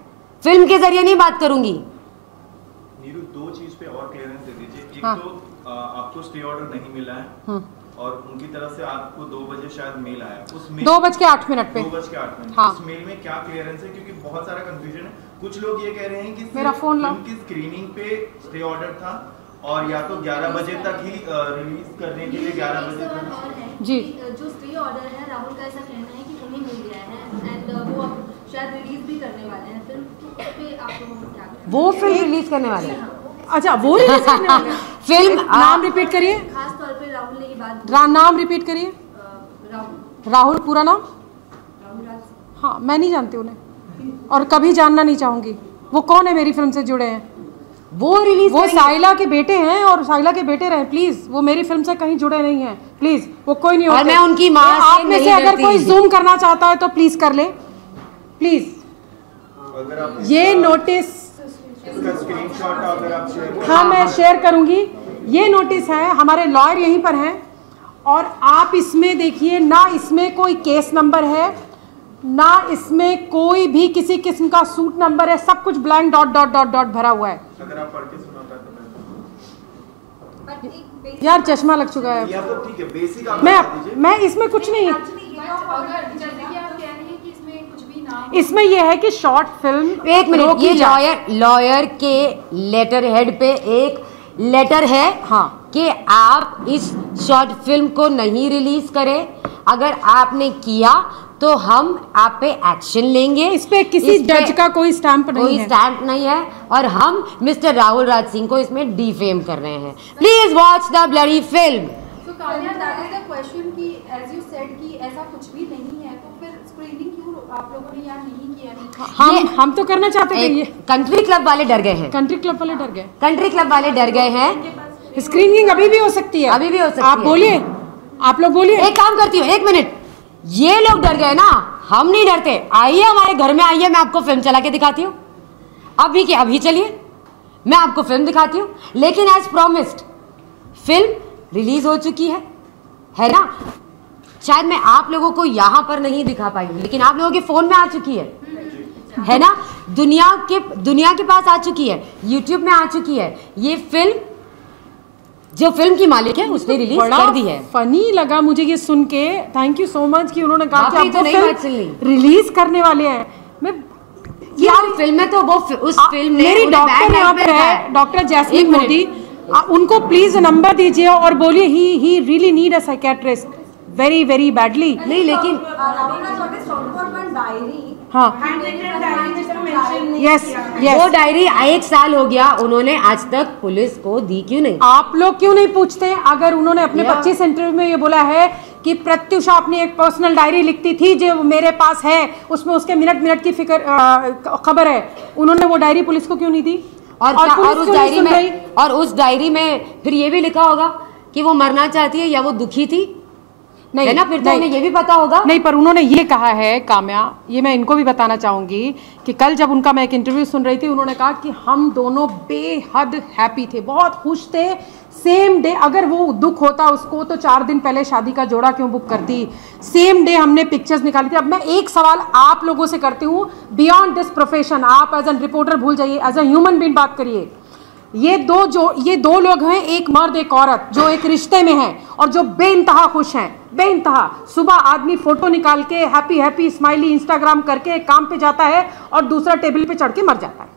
फिल्म के जरिए नहीं बात करूंगी। नीरू, दो चीज पे और क्लियरेंस दे दीजिए। एक हाँ। तो आपको स्टे ऑर्डर नहीं मिला है और उनकी तरफ से आपको 2 बजे शायद मेल आया। उस मेल 2:08 पे 2:08 हाँ। उस मेल में क्या क्लियरेंस है? क्योंकि बहुत सारा कंफ्यूजन है। कुछ लोग ये कह रहे हैं कि मेरा फोन ला, फिल्म की स्क्रीनिंग पे स्टे ऑर्डर था और या तो 11 बजे तक ही रिलीज करने के लिए 11 बजे तक जी जो स्टे ऑर्डर है, राहुल का ऐसा कहना है कि उन्हें मिल गया है एंड वो अब शायद रिलीज भी करने वाले हैं फिल्म। तो उस पे आप लोगों को क्या? वो फिल्म रिलीज करने वाले हैं। अच्छा, वो रिलीज करने वाले हैं। फिल्म नाम रिपीट करिए। खास तौर पे राहुल ने ये बात नाम रिपीट करिए। राहुल पूरा नाम? राहुल राज। हाँ, मैं नहीं जानती उन्हें और कभी जानना नहीं चाहूंगी। वो कौन है मेरी फिल्म से जुड़े हैं? वो साइला के बेटे हैं और साइला के बेटे रहे। प्लीज, वो मेरी फिल्म से कहीं जुड़े नहीं हैं। प्लीज, वो कोई नहीं होते। और मैं उनकी माँ से आप में से अगर कोई जूम करना चाहता है तो प्लीज कर ले। प्लीज, ये नोटिस इसका स्क्रीनशॉट अगर आप शेयर हाँ मैं शेयर करूंगी। ये नोटिस है, हमारे लॉयर यहीं पर हैं और आप इसमें देखिए ना, इसमें कोई केस नंबर है ना इसमें कोई भी किसी किस्म का सूट नंबर है। सब कुछ ब्लैंक डॉट भरा हुआ है। अगर आप पढ़ के सुनाता तो यार चश्मा लग चुका है। या तो ठीक है, बेसिक आप मैं इसमें कुछ नहीं है। इसमें यह है कि शॉर्ट फिल्म। एक मिनट, ये लॉयर के लेटर हेड पे एक लेटर है हाँ कि आप इस शॉर्ट फिल्म को नहीं रिलीज करें। अगर आपने किया तो हम आप पे एक्शन लेंगे। इस पे किसी जज का कोई स्टैंप नहीं है और हम मिस्टर राहुल राज सिंह को इसमें डिफेम कर रहे हैं। Please watch the bloody film. तो Kavya, that is the question कि एज यू सेड कि ऐसा कुछ भी नहीं है, तो फिर स्क्रीनिंग क्यों आप लोगों ने यार नहीं किया? हम तो करना चाहते थे। ये कंट्री क्लब वाले डर गए हैं। कंट्री क्लब वाले डर गए हैं। स्क्रीनिंग अभी भी हो सकती है। आप बोलिए, आप लोग बोलिए। एक काम करती हूँ, 1 मिनट। ये लोग डर गए ना, हम नहीं डरते। आइए हमारे घर में आइए, मैं आपको फिल्म चला के दिखाती हूँ। अभी चलिए, मैं आपको फिल्म दिखाती हूँ। लेकिन एज प्रॉमिस्ड फिल्म रिलीज हो चुकी है ना? शायद मैं आप लोगों को यहाँ पर नहीं दिखा पाई हूँ, लेकिन आप लोगों के फोन में आ चुकी है ना? दुनिया के पास आ चुकी है, यूट्यूब में आ चुकी है। ये फिल्म जो फिल्म की मालिक है उसने रिलीज कर दी है। फनी लगा मुझे ये सुन के। थैंक यू सो मच कि उन्होंने कहा कि तो नहीं बात सुन ली। रिलीज करने वाले हैं। मैं यार फिल्म में तो वो उस फिल्म ने मेरी डॉक्टर यहाँ पे है, डॉक्टर जैस्मिन मोदी, उनको प्लीज नंबर दीजिए और बोलिए he really need a psychiatrist very very badly. नहीं लेकिन हाँ यस वो डायरी 1 साल हो गया, उन्होंने आज तक पुलिस को दी क्यों नहीं? आप लोग क्यों नहीं पूछते? अगर उन्होंने अपने 25 इंटरव्यू में ये बोला है कि प्रत्युषा अपनी एक पर्सनल डायरी लिखती थी जो मेरे पास है, उसमें उसके मिनट मिनट की खबर है, उन्होंने वो डायरी पुलिस को क्यों नहीं दी? और उस डायरी में फिर ये भी लिखा होगा कि वो मरना चाहती है या वो दुखी थी, नहीं है ना? फिर तो उन्हें ये भी पता होगा। नहीं, पर उन्होंने ये कहा है काम्या, ये मैं इनको भी बताना चाहूंगी कि कल जब उनका मैं एक इंटरव्यू सुन रही थी, उन्होंने कहा कि हम दोनों बेहद हैप्पी थे, बहुत खुश थे। सेम डे अगर वो दुख होता उसको तो 4 दिन पहले शादी का जोड़ा क्यों बुक करती? सेम डे हमने पिक्चर्स निकाली थी। अब मैं एक सवाल आप लोगों से करती हूँ, बियॉन्ड दिस प्रोफेशन, आप एज एन रिपोर्टर भूल जाइए, एज ए ह्यूमन बीइंग बात करिए। ये दो लोग हैं, एक मर्द एक औरत, जो एक रिश्ते में हैं और जो बेइंतहा खुश हैं, बेइंतहा। सुबह आदमी फोटो निकाल के हैप्पी हैप्पी स्माइली इंस्टाग्राम करके काम पे जाता है और दूसरा टेबल पे चढ़ के मर जाता है।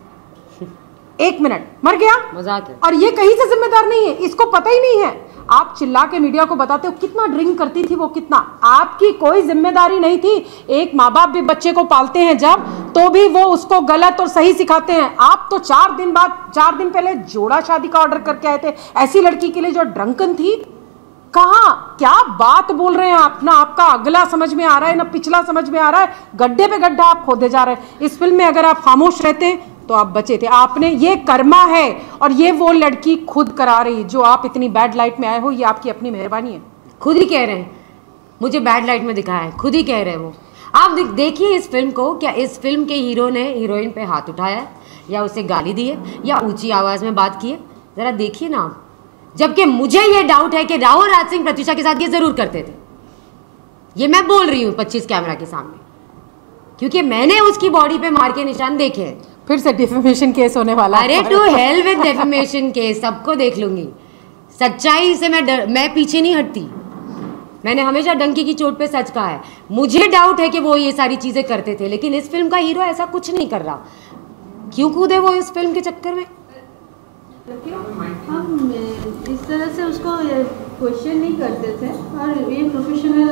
1 मिनट मर गया, मजाक है। और ये कहीं से जिम्मेदार नहीं है, इसको पता ही नहीं है। आप चिल्ला के मीडिया को बताते हो कितना ड्रिंक करती थी वो, कितना, आपकी कोई जिम्मेदारी नहीं थी। एक माँ बाप भी बच्चे को पालते हैं जब, तो भी वो उसको गलत और सही सिखाते हैं। आप तो 4 दिन पहले जोड़ा शादी का ऑर्डर करके आए थे ऐसी लड़की के लिए जो ड्रंकन थी। कहाँ क्या बात बोल रहे हैं आप? ना आपका अगला समझ में आ रहा है ना पिछला समझ में आ रहा है, गड्ढे पे गड्ढा आप खोदे जा रहे हैं। इस फिल्म में अगर आप खामोश रहते तो आप बचे थे। आपने ये कर्मा है, और ये वो लड़की खुद करा रही, जो आप इतनी बैड लाइट में आए हो, ये आपकी अपनी मेहरबानी है। खुद ही कह रहे हैं मुझे बैड लाइट में दिखाया है, खुद ही कह रहे हैं वो। आप देखिए इस फिल्म को, क्या इस फिल्म के हीरो ने हीरोइन पे हाथ उठाया है या उसे गाली दी है या ऊंची आवाज में बात की है? जरा देखिए ना आप। जबकि मुझे ये डाउट है कि राहुल राज सिंह प्रत्युषा के साथ ये जरूर करते थे। ये मैं बोल रही हूँ 25 कैमरा के सामने, क्योंकि मैंने उसकी बॉडी पे मार के निशान देखे हैं। फिर से डिफेमेशन केस होने वाला है। अरे to hell with defamation case, सबको देख लूंगी। सच्चाई से मैं पीछे नहीं हटती। मैंने हमेशा डंकी की चोट पे सच कहा है। मुझे डाउट है कि वो ये सारी चीजें करते थे, लेकिन इस फिल्म का हीरो ऐसा कुछ नहीं कर रहा। क्यों कूदे वो इस फिल्म के चक्कर में? हम इस तरह से उसको क्वेश्चन नहीं करते थे, और ये प्रोफेशनल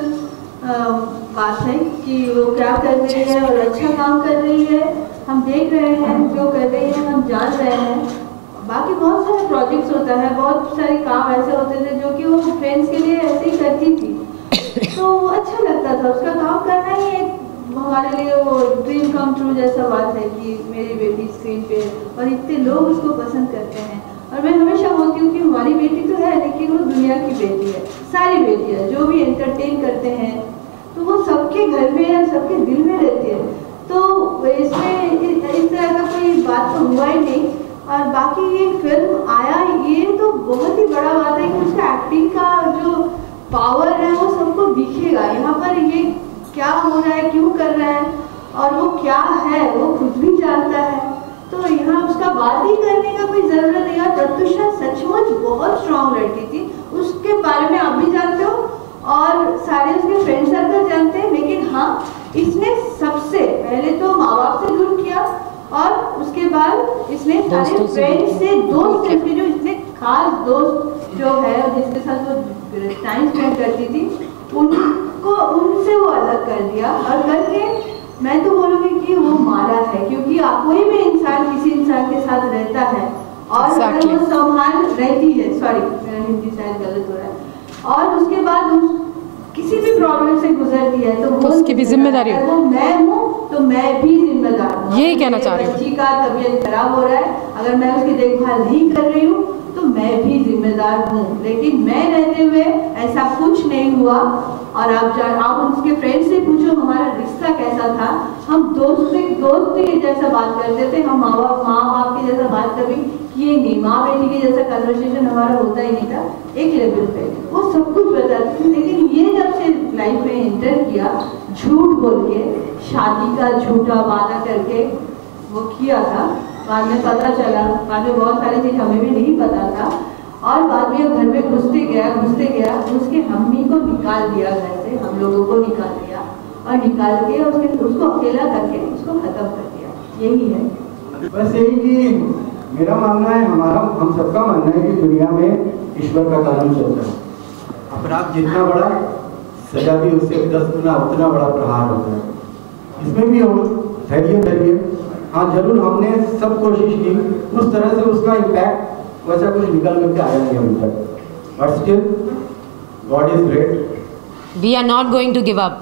बात है कि वो क्या कर रही है और अच्छा काम कर रही है। हम देख रहे हैं जो कर रही है, हम जान रहे हैं। बाकी बहुत सारे प्रोजेक्ट्स होता है, बहुत सारे काम ऐसे होते थे जो कि वो फ्रेंड्स के लिए ऐसे ही करती थी, तो अच्छा लगता था। उसका काम करना ही एक हमारे लिए वो ड्रीम कम ट्रू जैसा बात है कि मेरी बेटी स्क्रीन पे, और इतने लोग उसको पसंद करते हैं। और मैं हमेशा बोलती हूँ कि हमारी बेटी तो है, लेकिन वो दुनिया की बेटी है, सारी बेटी है। जो भी एंटरटेन करते हैं तो वो सबके घर में है, सबके दिल में रहती है। तो इसमें इस तरह का कोई बात तो हुआ ही नहीं। और बाकी ये फिल्म आया, ये तो बहुत ही बड़ा बात है कि उसका एक्टिंग का जो पावर है वो सबको दिखेगा। यहाँ पर ये क्या हो रहा है, क्यों कर रहा है, और वो क्या है वो खुद भी जानता है। तो यहाँ उसका बात ही करने का कोई जरूरत नहीं है। प्रत्युषा सचमुच बहुत स्ट्रॉन्ग लड़की थी, उसके बारे में आप भी जानते हो और सारे उसके फ्रेंड सर्कल जानते हैं। लेकिन हाँ, इसने सबसे पहले तो माँ बाप से दूर किया, और उसके बाद इसने सारे फ्रेंड्स से, दोस्त से, जो इतने खास दोस्त जो है जिसके साथ वो टाइम स्पेंड करती थी, उनको उनसे वो अलग कर दिया। और करके मैं तो बोलूँगी कि वो मारा है, क्योंकि कोई भी इंसान किसी इंसान के साथ रहता है और अगर वो संभाल रहती है, सॉरी हिंदी शायद गलत हो रहा है, और उसके बाद किसी भी प्रॉब्लम से गुजरती है तो उसकी भी जिम्मेदारी है। वो मैं हूँ तो मैं भी जिम्मेदार हूँ। यही कहना चाह रही हूँ। बच्ची का तबीयत खराब हो रहा है, अगर मैं उसकी देखभाल नहीं कर रही हूँ तो मैं भी जिम्मेदार हूँ। लेकिन मैं रहते हुए ऐसा कुछ नहीं हुआ। और आप उसके फ्रेंड से पूछो हमारा रिश्ता कैसा था। हम दोस्त के जैसा बात करते थे, हम माँ बाप के जैसा बात कभी किए नहीं, माँ बेटी के जैसा कन्वर्सेशन हमारा होता ही नहीं था। एक लेवल पे वो सब कुछ बताती थी, लेकिन ये जब से लाइफ में एंटर किया, झूठ बोल के, शादी का झूठा वादा करके वो किया था। बाद में पता चला, बाद में बहुत सारी चीज हमें भी नहीं पता था, और बाद में घर में घुसते गया उसके मम्मी को निकाल दिया घर से, हम लोगों को निकाल दिया, और निकाल के उसको अकेला करके उसको खत्म कर दिया। यही है। बस यही कि मेरा मानना है, हम सबका मानना है कि दुनिया में ईश्वर का कानून चलता है। अपराध जितना बड़ा, सजा भी उससे 10 गुना उतना बड़ा प्रहार होता है। इसमें भी हम धैर्य हाँ जरूर हमने सब कोशिश की, उस तरह से उसका इम्पैक्ट वैसा कुछ निकल करके आया नहीं अभी तक, but still God is great. We are not going to give up.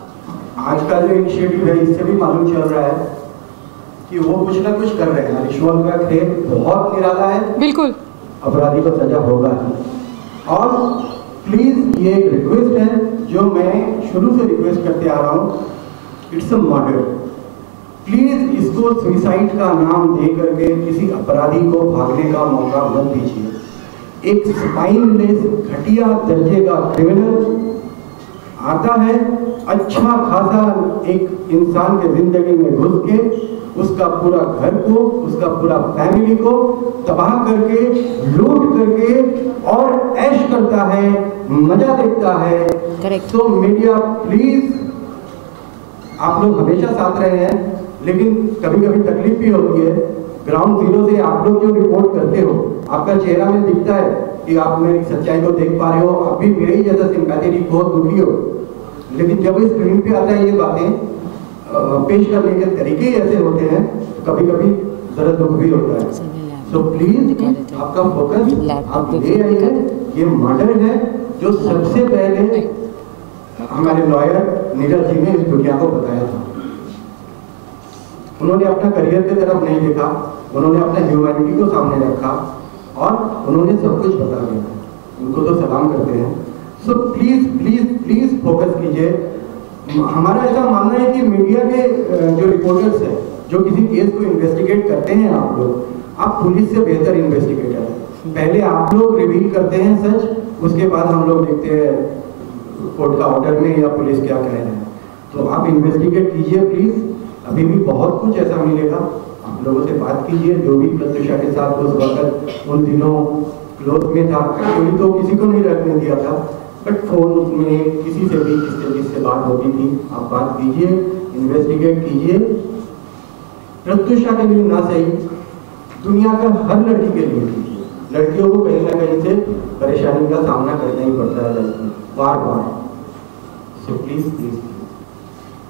आज का जो इनिशिएटिव है इससे भी मालूम चल रहा है कि वो कुछ ना कुछ कर रहे हैं। ईश्वर का खेल बहुत निराला है, बिल्कुल अपराधी को सजा होगा। और प्लीज ये एक रिक्वेस्ट है जो मैं शुरू से रिक्वेस्ट करते आ रहा हूँ, इट्स अ मर्डर। प्लीज इसको सुसाइड का नाम दे करके किसी अपराधी को भागने का मौका मत दीजिए। एक स्पाइनलेस घटिया दर्जे का क्रिमिनल आता है, अच्छा खासा एक इंसान के जिंदगी में घुस के उसका पूरा घर को, उसका पूरा फैमिली को तबाह करके, लूट करके और ऐश करता है, मजा देखता है। तो मीडिया प्लीज, आप लोग हमेशा साथ रहे हैं, लेकिन कभी कभी तकलीफ भी होती है। ग्राउंड जीरो से आप लोग जो रिपोर्ट करते हो, आपका चेहरा में दिखता है कि आप मेरी सच्चाई को देख पा रहे हो, आप भी मेरे ही जैसा सिंपैथेटिक बहुत दुखी हो, लेकिन जब इस स्क्रीन पे आता है ये बातें पेश करने के तरीके ही ऐसे होते हैं, तो कभी कभी जरा दुख भी होता है। सो प्लीज आपका फोकस आप ले आइए। ये मर्डर है जो सबसे पहले हमारे लॉयर नीरज जी ने इस दुनिया को बताया था। उन्होंने अपना करियर की तरफ नहीं देखा, उन्होंने अपना ह्यूमैनिटी को सामने रखा और उन्होंने सब कुछ बता दिया। उनको तो सलाम करते हैं। So please please please focus कीजिए। हमारा ऐसा मानना है कि मीडिया के जो रिपोर्टर्स हैं, जो किसी केस को इन्वेस्टिगेट करते हैं, आप पुलिस से बेहतर इन्वेस्टिगेटर हैं। पहले आप लोग रिवील करते हैं सच, उसके बाद हम लोग देखते हैं कोर्ट का ऑर्डर में या पुलिस क्या कह रहे हैं। तो आप इन्वेस्टिगेट कीजिए प्लीज, अभी भी बहुत कुछ ऐसा मिलेगा। आप लोगों से बात कीजिए, जो भी प्रत्युषा के साथ उस वक्त उन दिनों क्लोज में था, एक्चुअली तो किसी को नहीं रखने दिया था, बट फोन में किसी से भी जिससे बात होती थी, आप बात कीजिए, इन्वेस्टिगेट कीजिए। प्रत्युषा के लिए ना सही, दुनिया का हर लड़की के लिए कीजिए। लड़कियों को कहीं ना कहीं से परेशानी का सामना करना ही पड़ता है बार बार। सो प्लीज प्लीज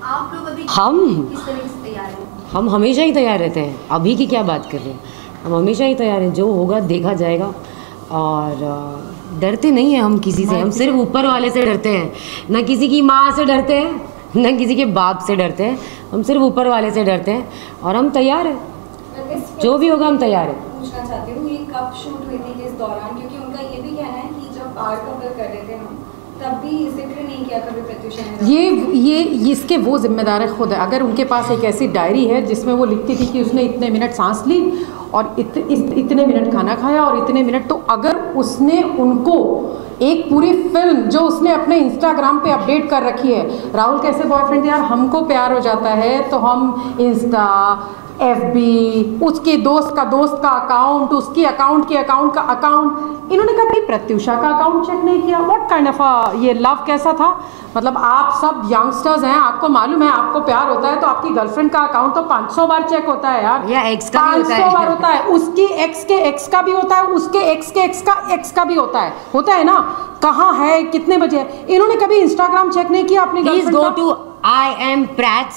आप लोग अभी किस तरह से तैयार हैं? हम हमेशा ही तैयार रहते हैं। अभी की क्या बात कर रहे हैं, हम हमेशा ही तैयार हैं। जो होगा देखा जाएगा और डरते नहीं हैं हम किसी से। हम सिर्फ ऊपर वाले से डरते हैं, ना किसी की माँ से डरते हैं, ना किसी के बाप से डरते हैं। हम सिर्फ ऊपर वाले से डरते हैं और हम तैयार हैं, जो भी होगा हम तैयार हैं। पूछना चाहती हूँ, ये कब शूट हुई थी, किस दौरान? क्योंकि उनका ये भी कहना है कि जब पार कवर कर रहे थे हम, तब भी जिक्र नहीं किया कभी प्रत्युषा ने। ये इसके वो जिम्मेदार है खुद है। अगर उनके पास एक ऐसी डायरी है जिसमें वो लिखती थी कि उसने इतने मिनट सांस ली और इतने मिनट खाना खाया और इतने मिनट, तो अगर उसने उनको एक पूरी फिल्म जो उसने अपने इंस्टाग्राम पे अपडेट कर रखी है, राहुल कैसे बॉयफ्रेंड यार, हमको प्यार हो जाता है तो हम इंस्टा, FB, उसके दोस्त का अकाउंट, उसकी अकाउंट का अकाउंट, इन्होंने कभी प्रत्युषा का अकाउंट चेक नहीं किया। व्हाट काइंड ऑफ ये लव कैसा था? मतलब आप सब यंगस्टर्स हैं, आपको मालूम है आपको प्यार होता है तो आपकी गर्लफ्रेंड का अकाउंट तो 500 बार चेक होता है यार, या एक्स का 500 बार होता है, उसकी एक्स के एक्स का भी होता है, उसके एक्स के एक्स का एक्स का भी होता है ना। कहाँ है, कितने बजे? इन्होंने कभी इंस्टाग्राम चेक नहीं किया अपनी गर्लफ्रेंड का? Please go to I am Prats,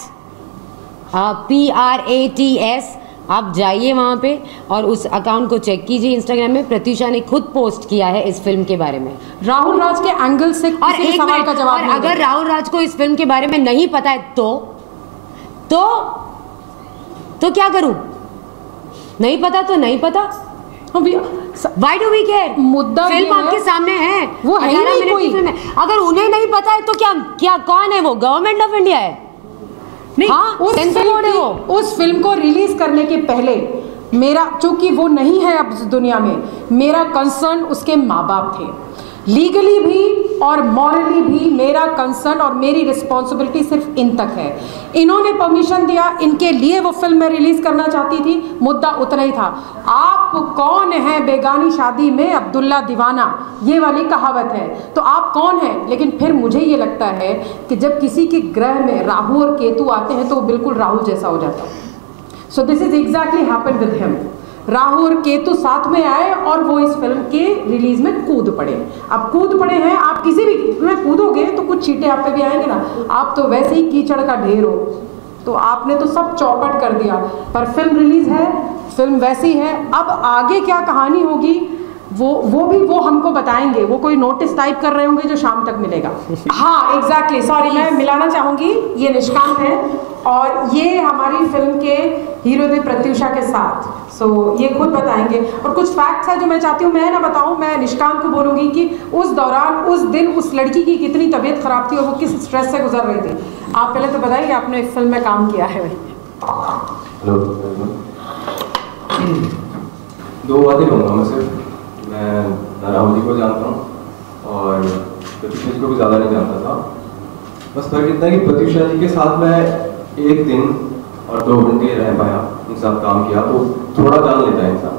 PRATS, आप जाइए वहाँ पे और उस अकाउंट को चेक कीजिए। इंस्टाग्राम में प्रत्युषा ने खुद पोस्ट किया है इस फिल्म के बारे में, राहुल राज के एंगल से और एक सवाल का जवाब। और अगर राहुल राज को इस फिल्म के बारे में नहीं पता है तो क्या करूं? नहीं पता तो नहीं पता। Why do we care? मुद्दा फिल्म आपके सामने है, वो है ही नहीं कोई। अगर उन्हें नहीं पता है तो क्या कौन है वो? गवर्नमेंट ऑफ इंडिया है? नहीं, हाँ, उस फिल्म को रिलीज करने के पहले मेरा, चूंकि वो नहीं है अब दुनिया में, मेरा कंसर्न उसके माँ बाप थे। लीगली भी और मॉरली भी मेरा कंसर्न और मेरी रिस्पॉन्सिबिलिटी सिर्फ इन तक है। इन्होंने परमिशन दिया, इनके लिए वो फिल्म मैं रिलीज करना चाहती थी, मुद्दा उतना ही था। आप कौन हैं बेगानी शादी में अब्दुल्ला दीवाना, ये वाली कहावत है, तो आप कौन हैं? लेकिन फिर मुझे ये लगता है कि जब किसी के ग्रह में राहु और केतु आते हैं तो वो बिल्कुल राहुल जैसा हो जाता है। So this is exactly happened with him. Rahu और केतु साथ में आए और वो इस फिल्म के रिलीज में कूद पड़े। अब कूद पड़े हैं, आप किसी भी में कूदोगे तो कुछ चीटे आप पे भी आएंगे ना। आप तो वैसे ही कीचड़ का ढेर हो, तो आपने तो सब चौपट कर दिया। पर फिल्म रिलीज है, फिल्म वैसी है। अब आगे क्या कहानी होगी वो हमको बताएंगे। वो कोई नोटिस टाइप कर रहे होंगे जो शाम तक मिलेगा। हाँ एग्जैक्टली, सॉरी मैं मिलाना चाहूँगी, ये निष्कांत है और ये हमारी फिल्म के हीरो थे प्रत्युषा के साथ। सो ये खुद बताएंगे। और कुछ फैक्ट्स है जो मैं चाहती हूँ मैं ना बताऊँ, मैं निष्कांत को बोलूँगी कि उस दौरान उस दिन उस लड़की की कितनी तबीयत खराब थी और वो किस स्ट्रेस से गुजर रही थी। आप पहले तो बताइए, आपने एक फिल्म में काम किया है। हेलो, दो बातें कहूँगा मैं सिर्फ। मैं राहुल जी को जानता हूँ और प्रत्युषा जी को भी ज़्यादा नहीं जानता था। बस फर्क इतना है कि प्रत्युषा जी के साथ मैं एक दिन और 2 घंटे रह पाया, उनके साथ काम किया, तो थोड़ा जान लेता है इंसान।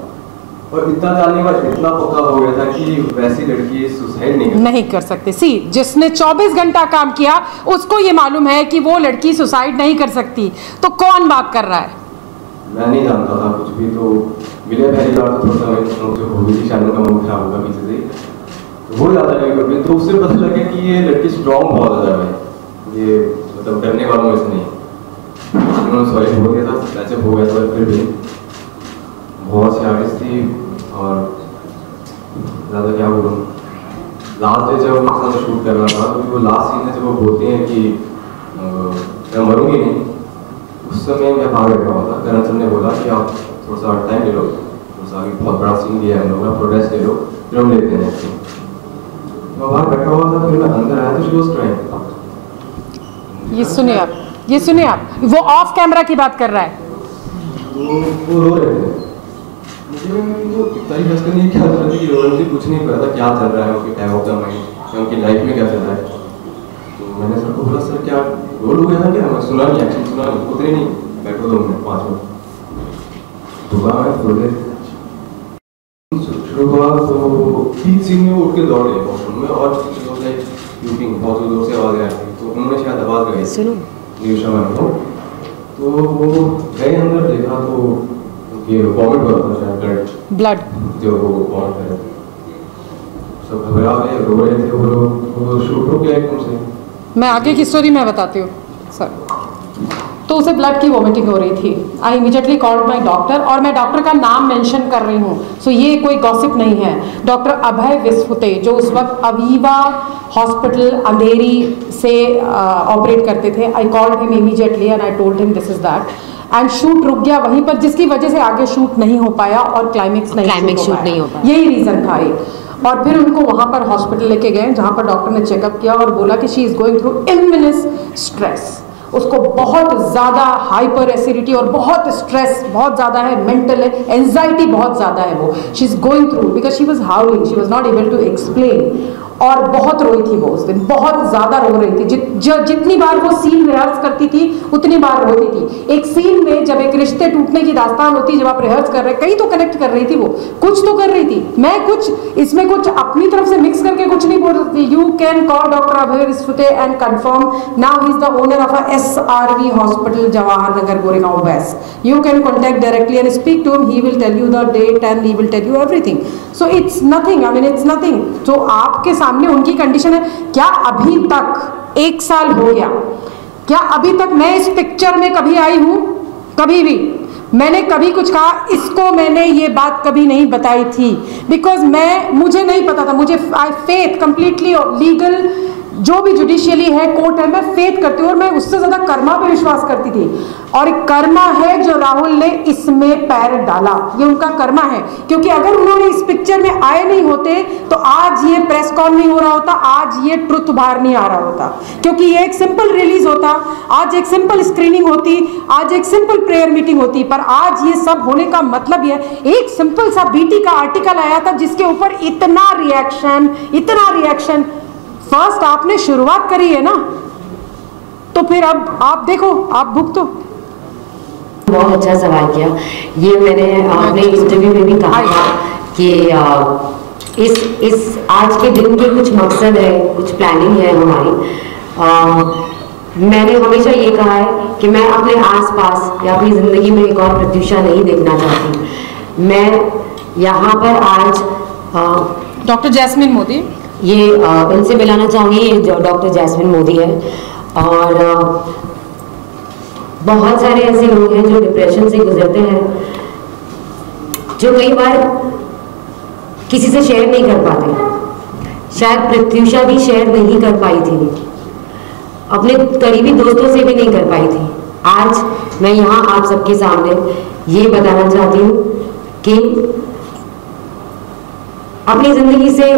और इतना जानने के बाद इतना पक्का हो गया था कि वैसी लड़की सुसाइड नहीं कर सकती। सी जिसने 24 घंटा काम किया उसको ये मालूम है कि वो लड़की सुसाइड नहीं कर सकती, तो कौन बात कर रहा है? मैं नहीं जानता था कुछ भी, तो मिले पहली बार तो थोड़ा सा जो हो गई थी, शायद उनका मूड खराब होगा पीछे से, तो वो ज़्यादा नहीं कर पाए। तो उससे पता लगा कि ये लड़की स्ट्रॉन्ग बहुत ज़्यादा है, ये मतलब डरने वालों में से नहीं। उन्होंने सॉरी बोल दिया था, ऐसे हो गया था, फिर भी बहुत सी आर्टिस्ट थी और ज़्यादा क्या बोलूँ। लास्ट डे जब उनके साथ शूट कर रहा था तो वो लास्ट सीन है जब वो बोलते हैं कि मैं मरूंगी नहीं, उस समय मैं बाहर बैठा हुआ था। करण सर ने बोला कि आप थोड़ा सा टाइम ले लो, थोड़ा सा आगे बहुत बड़ा सीन दिया है हम लोग ना, प्रोग्रेस ले लो, फिर हम लेते हैं सीन। मैं बाहर बैठा हुआ था, फिर मैं अंदर आया तो शी वाज क्राइंग। ये सुनिए आप, ये सुनिए आप, वो ऑफ कैमरा की बात कर रहा है। वो रो रहे थे। मुझे वो इतना ही बस करनी क्या चल रहा है कि मुझे कुछ नहीं पता था क्या चल रहा है उनके टाइम ऑफ द माइंड, उनकी लाइफ में क्या चल रहा है। तो मैंने सर को बोला, सर क्या रोल हो गया था क्या? मैं सुना नहीं, एक्शन सुना नहीं, उतरे नहीं, बैठो 2 मिनट 5 मिनट। सुबह मैं बोले शुरू हुआ तो 3 सीन में उठ के दौड़ गए वॉशरूम में और यूपिंग बहुत जोर से आवाज़ आ रही थी, तो उन्होंने शायद आवाज़ लगाई निशा मैम को। तो वो गए अंदर, देखा तो ये वॉमिट हो रहा था, शायद ब्लड जो वो वॉमिट कर रहे थे। सब घबरा गए, रो रहे थे वो लोग। वो शूट हो गया एकदम से। मैं आगे की स्टोरी मैं बताती हूँ सर। तो उसे ब्लड की वॉमिटिंग हो रही थी। I immediately called my doctor, और मैं डॉक्टर का नाम मेंशन कर रही हूँ, सो ये कोई गॉसिप नहीं है। डॉक्टर अभय विस्फुते जो उस वक्त अवीवा हॉस्पिटल अंधेरी से ऑपरेट करते थे। I called him immediately and I told him this is that, and shoot रुक गया वहीं पर, जिसकी वजह से आगे शूट नहीं हो पाया और क्लाइमेक्स नहीं हो पाया। यही रीज़न था एक। और फिर उनको वहाँ पर हॉस्पिटल लेके गए, जहाँ पर डॉक्टर ने चेकअप किया और बोला कि she is going through eminence stress. उसको बहुत ज़्यादा हाइपर एसिडिटी और बहुत स्ट्रेस बहुत ज़्यादा है, मेंटल है, एंजाइटी बहुत ज़्यादा है। वो she is going through because she was howling, she was not able to explain. और बहुत रोई थी वो उस दिन, बहुत ज़्यादा रो रही थी। जितनी बार वो सीन रिहर्स करती थी उतनी बार रोती थी। एक सीन में जब एक रिश्ते टूटने की दास्तान होती, जब आप रिहर्स कर रहे, कहीं तो कनेक्ट कर रही थी वो, कुछ तो कर रही थी। मैं कुछ इसमें कुछ अपनी तरफ से मिक्स करके कुछ नहीं बोल रही थी। You can call doctor Abhay Visphute and confirm, now he is the owner of a SRV hospital Jawahar Nagar Goregaon west. You can contact directly and speak to him, he will tell you the date and he will tell you everything. So it's nothing, I mean it's nothing. तो आपके सामने उनकी कंडीशन है। क्या अभी तक 1 साल हो गया, क्या अभी तक मैं इस पिक्चर में कभी आई हूं? कभी भी मैंने कभी कुछ कहा? इसको मैंने ये बात कभी नहीं बताई थी बिकॉज मुझे नहीं पता था। मुझे आई फेथ कंप्लीटली लीगल जो भी जुडिशियली है, कोर्ट है, मैं फेथ करती हूँ और मैं उससे ज़्यादा कर्मा पे विश्वास करती थी। और कर्मा है जो राहुल ने इसमें पैर डाला, ये उनका कर्मा है। क्योंकि अगर उन्होंने इस पिक्चर में आए नहीं होते तो आज ये प्रेस कॉन नहीं हो रहा होता, आज ये ट्रुथ बाहर नहीं आ रहा होता। क्योंकि ये एक सिंपल रिलीज होता, आज एक सिंपल स्क्रीनिंग होती, आज एक सिंपल प्रेयर मीटिंग होती। पर आज ये सब होने का मतलब ये एक सिंपल सा BT का आर्टिकल आया था जिसके ऊपर इतना रिएक्शन। फर्स्ट आपने शुरुआत करी है ना, तो फिर अब आप देखो, आप भुगतो। बहुत अच्छा सवाल किया। ये मैंने अपने इंटरव्यू में भी कहा था कि इस आज के दिन के कुछ मकसद है, कुछ प्लानिंग है हमारी। मैंने हमेशा ये कहा है कि मैं अपने आसपास या अपनी ज़िंदगी में एक और प्रत्युषा नहीं देखना चाहती। मैं यहाँ पर आज डॉक्टर जैस्मिन मोदी, ये इनसे मिलाना चाहूँगी। ये डॉक्टर जैस्मिन मोदी है और बहुत सारे ऐसे लोग हैं जो डिप्रेशन से गुजरते हैं, जो कई बार किसी से शेयर नहीं कर पाते। शायद प्रत्युषा भी शेयर नहीं कर पाई थी, अपने करीबी दोस्तों से भी नहीं कर पाई थी। आज मैं यहाँ आप सबके सामने ये बताना चाहती हूँ कि अपनी जिंदगी से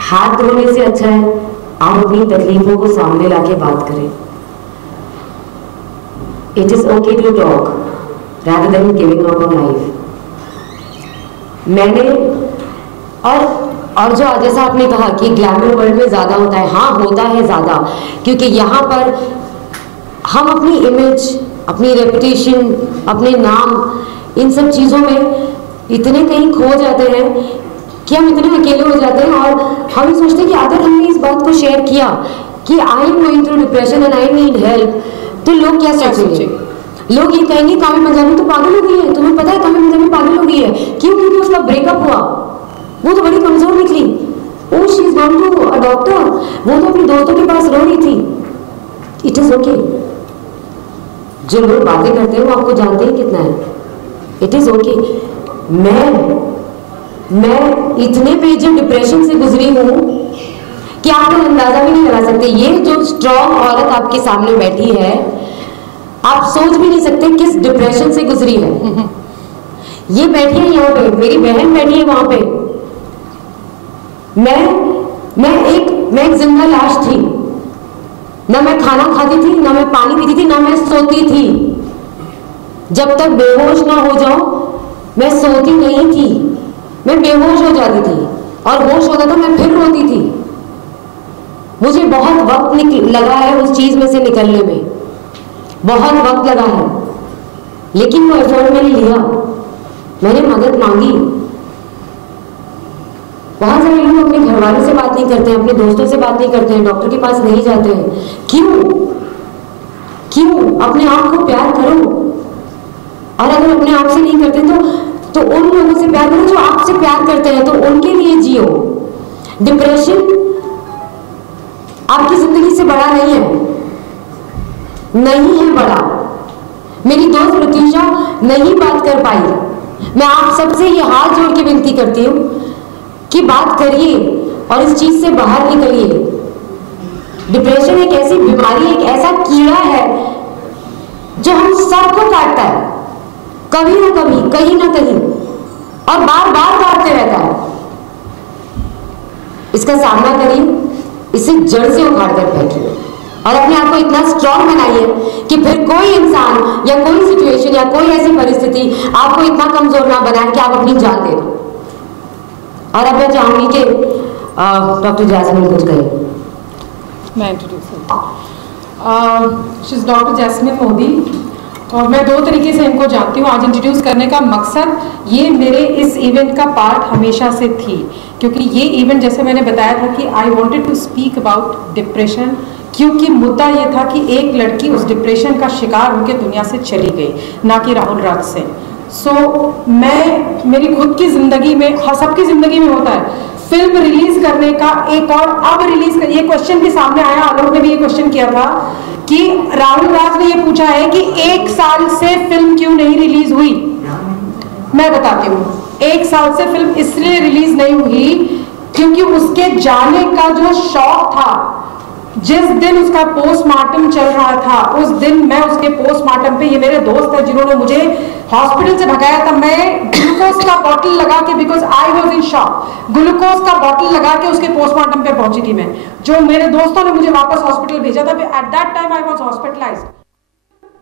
हाथ धोने से अच्छा है आप अपनी तकलीफों को सामने लाके बात करें। It is okay to talk rather than giving up on life। मैंने और जो जैसा आपने कहा कि ग्लैमर वर्ल्ड में ज़्यादा होता है, हाँ होता है ज़्यादा, क्योंकि यहाँ पर हम अपनी इमेज, अपनी रेपुटेशन, अपने नाम, इन सब चीज़ों में इतने कहीं खो जाते हैं कि हम इतने अकेले हो जाते हैं और हम सोचते हैं कि अगर हमने इस बात को शेयर किया कि I am going through depression and I need help, तो लोग क्या सोचेंगे? लोग ये कहेंगे काम्या पंजाबी तो पागल हो गई है। तुम्हें पता है काम्या पंजाबी पागल हो गई है क्यों? क्योंकि उसका ब्रेकअप हुआ, वो तो बड़ी कमजोर निकली। Oh she is gone to a doctor, वो तो अपनी दोस्तों के पास रो रही थी। It is okay. जो लोग बातें करते हैं वो आपको जानते हैं कितना है। It is okay. मैं इतने पेज डिप्रेशन से गुजरी हूँ कि आप लोग अंदाजा भी नहीं लगा सकते। ये जो स्ट्रॉन्ग औरत आपके सामने बैठी है, आप सोच भी नहीं सकते किस डिप्रेशन से गुजरी है। ये बैठी है यहाँ पे, मेरी बहन बैठी है वहां पे। मैं एक जिंदा लाश थी। ना मैं खाना खाती थी, ना मैं पानी पीती थी, ना मैं सोती थी। जब तक बेहोश ना हो जाऊं मैं सोती नहीं थी। मैं बेहोश हो जाती थी और होश होता था मैं फिर रोती थी। मुझे बहुत वक्त लगा है उस चीज में से निकलने में, बहुत वक्त लगा है, लेकिन वो एफर्ट मैंने लिया, मैंने मदद मांगी। बहुत सारे लोग अपने घर वालों से बात नहीं करते हैं, अपने दोस्तों से बात नहीं करते हैं, डॉक्टर के पास नहीं जाते हैं। क्यों? अपने आप को प्यार करो। और अगर अपने आप से नहीं करते तो उन लोगों से प्यार करो जो आपसे प्यार करते हैं, तो उनके लिए जियो। डिप्रेशन आपकी जिंदगी से बड़ा नहीं है बड़ा। मेरी दोस्त प्रत्युषा नहीं बात कर पाई। मैं आप सबसे ये हाथ जोड़ के विनती करती हूँ कि बात करिए और इस चीज से बाहर निकलिए। डिप्रेशन एक ऐसी बीमारी, एक ऐसा कीड़ा है जो हम सबको काटता है, कभी ना कभी, कहीं ना कहीं, और बार बार काटते रहता है। इसका सामना करिए, इसे जड़ से उखाड़ कर फेंकिए और अपने आप को इतना स्ट्रॉन्ग बनाइए कि फिर कोई इंसान या कोई सिचुएशन या कोई ऐसी परिस्थिति आपको इतना कमजोर ना बनाए कि आप अपनी जान दे दो। और अब मैं चाहूंगी कि डॉक्टर जैस्मिन कुछ कहे। मैं introduce she is doctor Jasmine Modi और मैं दो तरीके से इनको जानती हूँ। आज इंट्रोड्यूस करने का मकसद ये मेरे इस इवेंट का पार्ट हमेशा से थी, क्योंकि ये इवेंट जैसे मैंने बताया था कि I wanted to speak about depression, क्योंकि मुद्दा ये था कि एक लड़की उस डिप्रेशन का शिकार होकर दुनिया से चली गई, ना कि राहुल राज से। मैं मेरी खुद की ज़िंदगी में, हाँ सबकी ज़िंदगी में होता है, फिल्म रिलीज करने का एक और अब रिलीज कर, ये क्वेश्चन भी सामने आया, आलोक ने भी ये क्वेश्चन किया था कि राहुल राज ने ये पूछा है कि 1 साल से फिल्म क्यों नहीं रिलीज हुई। मैं बताती हूँ, 1 साल से फिल्म इसलिए रिलीज नहीं हुई क्योंकि उसके जाने का जो शौक था, जिस दिन उसका पोस्टमार्टम चल रहा था, उस दिन मैं उसके पोस्टमार्टम पे, ये मेरे दोस्त है जिन्होंने मुझे हॉस्पिटल से भगाया था, मैं ग्लूकोज का बॉटल लगा के, because I was in shock, glucose का बॉटल लगा के उसके पोस्टमार्टम पे पहुंची थी मैं, जो मेरे दोस्तों ने मुझे वापस हॉस्पिटल भेजा था। At that time I was hospitalised,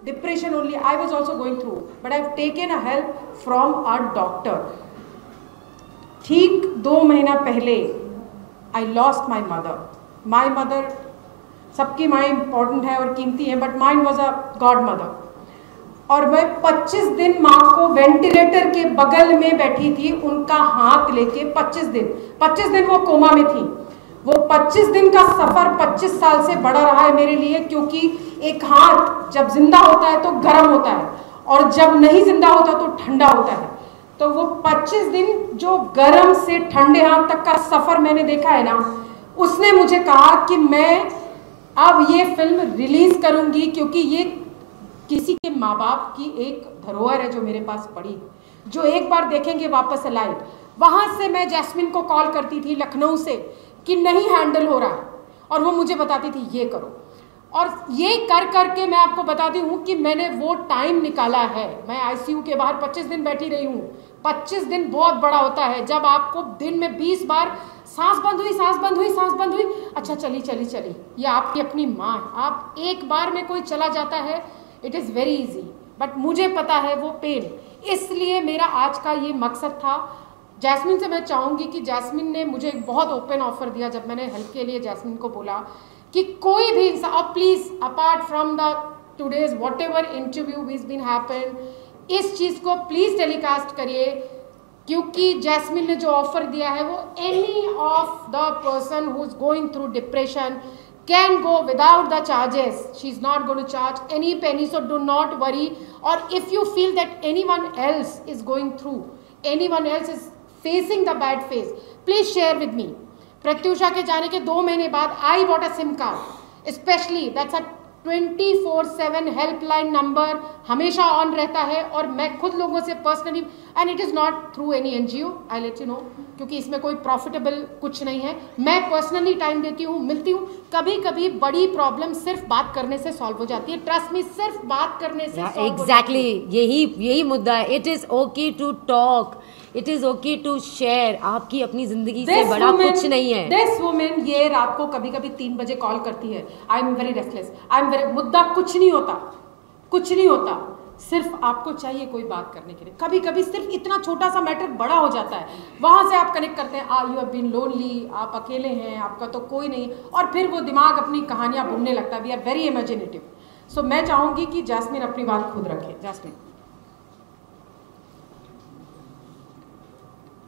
depression only, I was also going through, but I have taken a help from a doctor. ठीक 2 महीना पहले I lost my mother. My mother, सबकी माँ इंपॉर्टेंट है और कीमती है, but mine was a God mother. और मैं 25 दिन माँ को वेंटिलेटर के बगल में बैठी थी, उनका हाथ लेके 25 दिन वो कोमा में थी। वो 25 दिन का सफ़र 25 साल से बड़ा रहा है मेरे लिए, क्योंकि एक हाथ जब जिंदा होता है तो गर्म होता है और जब नहीं जिंदा होता तो ठंडा होता है। तो वो 25 दिन जो गर्म से ठंडे हाथ तक का सफ़र मैंने देखा है ना, उसने मुझे कहा कि मैं अब ये फिल्म रिलीज़ करूँगी, क्योंकि ये किसी के माँ बाप की एक धरोहर है जो मेरे पास पड़ी, जो एक बार देखेंगे वापस लाए। वहाँ से मैं जैस्मिन को कॉल करती थी लखनऊ से कि नहीं हैंडल हो रहा है, और वो मुझे बताती थी ये करो, और ये कर करके मैं आपको बताती हूँ कि मैंने वो टाइम निकाला है। मैं आईसीयू के बाहर 25 दिन बैठी रही हूँ। 25 दिन बहुत बड़ा होता है, जब आपको दिन में 20 बार सांस बंद हुई, सांस बंद हुई, सांस बंद हुई, अच्छा चली चली चली। ये आपकी अपनी माँ, आप एक बार में कोई चला जाता है, it is very easy, but मुझे पता है वो पेन। इसलिए मेरा आज का ये मकसद था। जैस्मिन से मैं चाहूँगी कि जैस्मिन ने मुझे एक बहुत ओपन ऑफर दिया जब मैंने हेल्प के लिए जैस्मिन को बोला कि कोई भी इंसान, अब please apart from the today's whatever interview which been happen, इस चीज़ को प्लीज़ टेलीकास्ट करिए, क्योंकि जैस्मिन ने जो ऑफर दिया है वो any of the person who is going through depression can go without the charges. She is not going to charge any penny, so do not worry. Or if you feel that anyone else is going through, anyone else is facing the bad phase, please share with me. Pratyusha के जाने के 2 महीने बाद I bought a SIM card, especially that's a 24/7 helpline number हमेशा ऑन रहता है, और मैं खुद लोगों से personally, and it is not through any NGO, I let you know, क्योंकि इसमें कोई प्रॉफिटेबल कुछ नहीं है। मैं पर्सनली टाइम देती हूँ, मिलती हूँ। कभी कभी बड़ी प्रॉब्लम सिर्फ बात करने से सॉल्व हो जाती है, ट्रस्ट मी, सिर्फ बात करने से एग्जैक्टली यही मुद्दा है। It is okay to talk, it is okay to share. आपकी अपनी जिंदगी से बड़ा कुछ नहीं है। दिस वुमेन ये रात को कभी कभी 3 बजे कॉल करती है, I am very restless, I am very, मुद्दा कुछ नहीं होता, कुछ नहीं होता, सिर्फ आपको चाहिए कोई बात करने के लिए। कभी कभी सिर्फ इतना छोटा सा मैटर बड़ा हो जाता है, वहाँ से आप कनेक्ट करते हैं, यू हैव बीन लोनली, आप अकेले हैं, आपका तो कोई नहीं, और फिर वो दिमाग अपनी कहानियाँ बुनने लगता है। We are very imaginative. So मैं चाहूँगी कि जैस्मिन अपनी बात खुद रखे। Jasmine,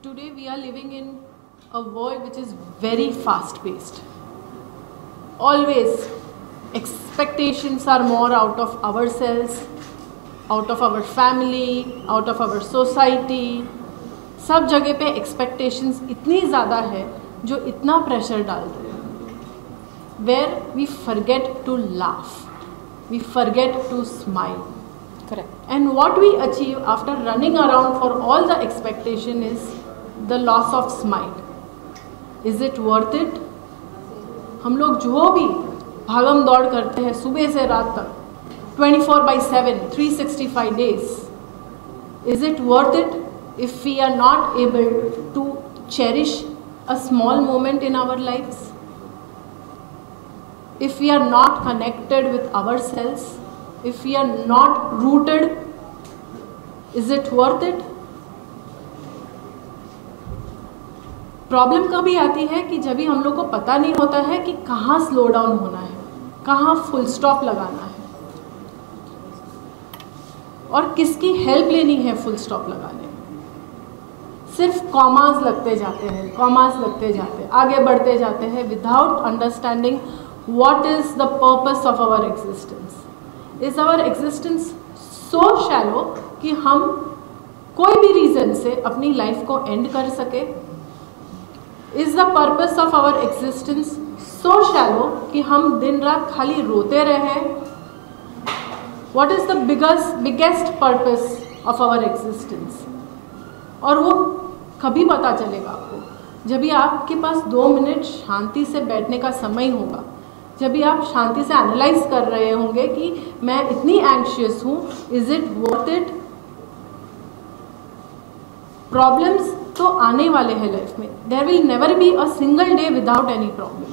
today we are living in a world which is very fast paced. Always expectations are more out of ourselves, out of our family, out of our society. सब जगह पे expectations इतनी ज़्यादा है जो इतना प्रेशर डाल रहे हैं, where we forget to laugh, we forget to smile. Correct. And what we achieve after running around for all the expectation is the loss of smile. Is it worth it? हम लोग जो भी भागम दौड़ करते हैं सुबह से रात तक, 24/7, 365 days, is it worth it if we are not able to cherish a small moment in our lives? If we are not connected with ourselves, if we are not rooted, is it worth it? Problem कभी आती है कि जब भी हम लोग को पता नहीं होता है कि कहाँ स्लो डाउन होना है, कहाँ फुल स्टॉप लगाना है, और किसकी हेल्प लेनी है फुल स्टॉप लगाने में। सिर्फ कॉमास लगते जाते हैं, कॉमास लगते जाते हैं, आगे बढ़ते जाते हैं without understanding what is the purpose of our existence. Is our existence so shallow कि हम कोई भी रीज़न से अपनी लाइफ को एंड कर सके? Is the purpose of our existence so shallow कि हम दिन रात खाली रोते रहें? What is the biggest purpose of our existence? और वो कभी पता चलेगा आपको जब भी आपके पास 2 मिनट शांति से बैठने का समय होगा, जब भी आप शांति से एनालाइज कर रहे होंगे कि मैं इतनी एंग्शियस हूँ, is it worth it? Problems तो आने वाले हैं लाइफ में, there will never be a single day without any problem.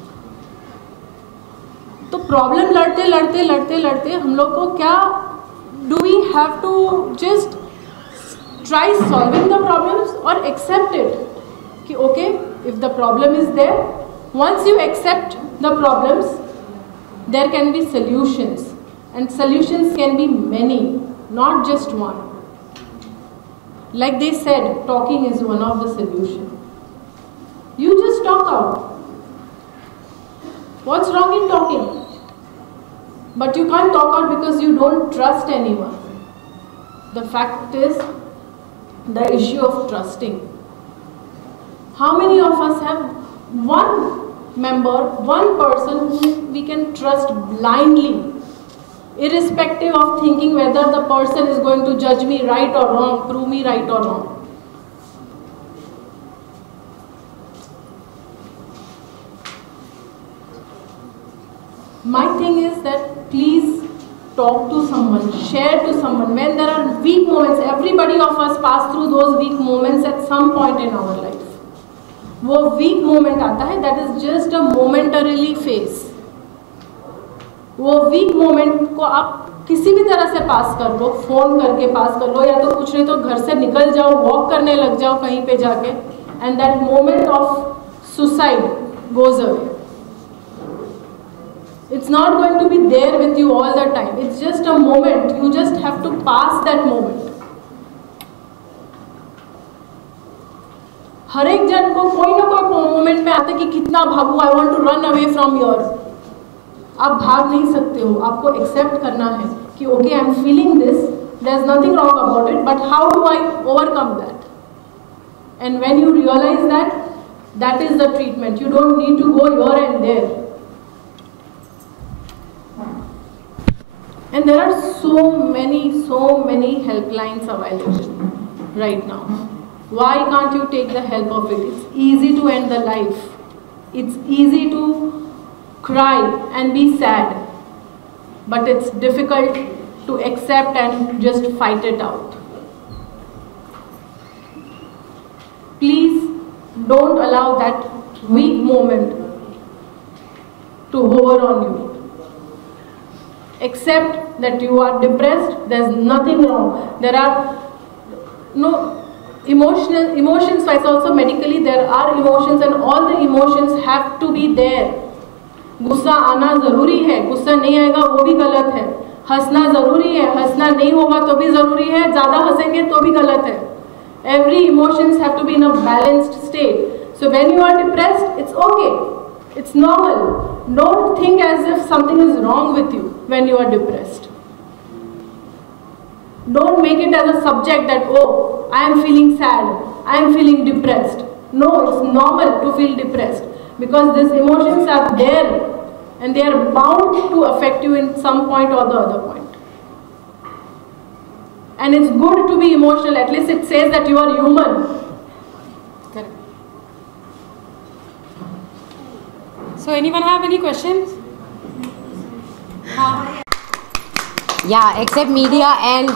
तो प्रॉब्लम लड़ते लड़ते लड़ते लड़ते हम लोग को क्या, do we have to just try solving the problems और एक्सेप्ट इट कि okay if the problem is there, once you accept the problems there can be solutions, and solutions can be many, not just one. Like they said, talking is one of the solution. You just talk out. What's wrong in talking? But you can't talk out because you don't trust anyone. The fact is the issue of trusting. How many of us have one member, one person whom we can trust blindly, irrespective of thinking whether the person is going to judge me right or wrong, prove me right or wrong? My thing is that please talk to someone, share to someone. When there are weak moments, everybody of us pass through those weak moments at some point in our life. वो weak moment आता है, that is just a momentarily phase. वो weak moment को आप किसी भी तरह से पास कर लो, फोन करके पास कर लो, या तो कुछ नहीं तो घर से निकल जाओ, वॉक करने लग जाओ कहीं पे जाके, and that moment of suicide goes away. It's not going to be there with you all the time. It's just a moment. You just have to pass that moment. हर एक जन को कोई ना कोई मोमेंट में आता है कि कितना भागूं, I want to run away from here. आप भाग नहीं सकते हो, आपको एक्सेप्ट करना है कि okay, I'm feeling this, there's nothing wrong about it, but how do I overcome that? And when you realize that, that is the treatment. You don't need to go here and there. And there are so many helplines available right now. Why can't you take the help of it? It's easy to end the life. It's easy to cry and be sad. But it's difficult to accept and just fight it out. Please don't allow that weak moment to hover on you. Accept that you are depressed. There's nothing wrong. There are no emotions wise also medically there are emotions, and all the emotions have to be there. गुस्सा आना ज़रूरी है, गुस्सा नहीं आएगा वो भी गलत है. हंसना ज़रूरी है, हंसना नहीं होगा तो भी ज़रूरी है, ज़्यादा हंसेंगे तो भी गलत है. Every emotions have to be in a balanced state. So when you are depressed, it's okay. It's normal. Don't think as if something is wrong with you when you are depressed. Don't make it as a subject that, oh, I am feeling sad, I am feeling depressed. No, it's normal to feel depressed because these emotions are there and they are bound to affect you in some point or the other point. And it's good to be emotional. At least it says that you are human. Correct. So anyone have any questions? Yeah, except media and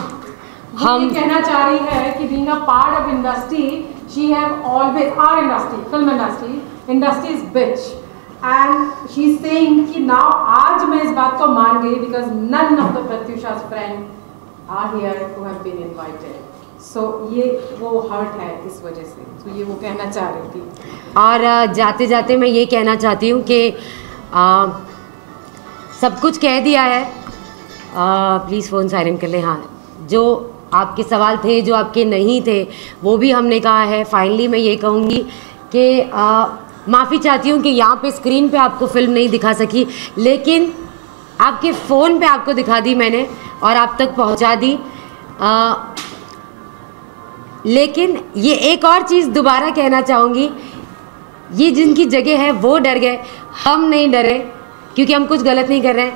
हम कहना चाह रही है कि being a part of industry, she have always, our industry, film industry is bitch, and she's saying कि now आज मैं इस बात को मान गई because none of the Pratyusha's friends are here who have been invited. So ये वो hurt है इस वजह से, तो ये वो कहना चाह रही थी. और जाते जाते मैं ये कहना चाहती हूँ कि सब कुछ कह दिया है. प्लीज़ फ़ोन साइलेंट कर लें. हाँ, जो आपके सवाल थे, जो आपके नहीं थे, वो भी हमने कहा है. फाइनली मैं ये कहूँगी कि माफ़ी चाहती हूँ कि यहाँ पे स्क्रीन पे आपको फ़िल्म नहीं दिखा सकी, लेकिन आपके फ़ोन पे आपको दिखा दी मैंने और आप तक पहुँचा दी. लेकिन ये एक और चीज़ दोबारा कहना चाहूँगी, ये जिनकी जगह है वो डर गए, हम नहीं डरे क्योंकि हम कुछ गलत नहीं कर रहे हैं.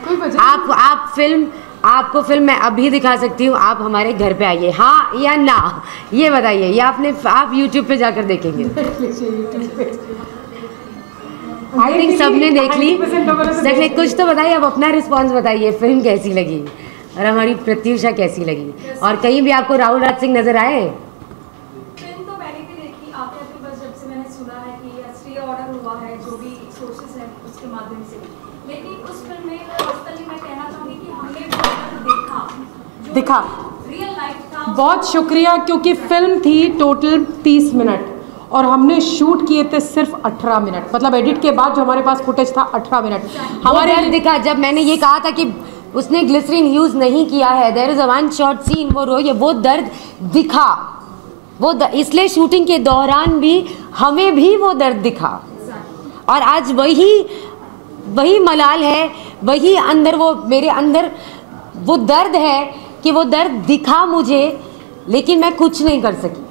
आपको फिल्म मैं अभी दिखा सकती हूँ, आप हमारे घर पे आइए, हाँ या ना ये बताइए, या आप YouTube पे जाकर देखेंगे. आई थिंक सबने देख ली. देखिए कुछ तो बताइए, अब अपना रिस्पॉन्स बताइए, फिल्म कैसी लगी और हमारी प्रत्युषा कैसी लगी, और कहीं भी आपको राहुल राज सिंह नजर आए? फिल्म तो मैंने भी देखी, आपने तो बस जब से मैंने सुना है कि स्टे ऑर्डर हुआ है, जो भी सोर्सेस हैं उसके माध्यम से, लेकिन उस फिल्म में पर्सनली मैं कहना चाहूँगी कि हमने दिखा रियल लाइफ था. बहुत शुक्रिया, क्योंकि फिल्म थी टोटल 30 मिनट और हमने शूट किए थे सिर्फ 18 मिनट, मतलब एडिट के बाद जो हमारे पास फुटेज था 18 मिनट हमारे दिखा. जब मैंने ये कहा था कि उसने ग्लिसरीन यूज़ नहीं किया है, there is a one shot scene, वो दर्द दिखा, इसलिए शूटिंग के दौरान भी हमें भी वो दर्द दिखा. और आज वही वही मलाल है, वही अंदर वो मेरे अंदर वो दर्द है कि वो दर्द दिखा मुझे, लेकिन मैं कुछ नहीं कर सकी,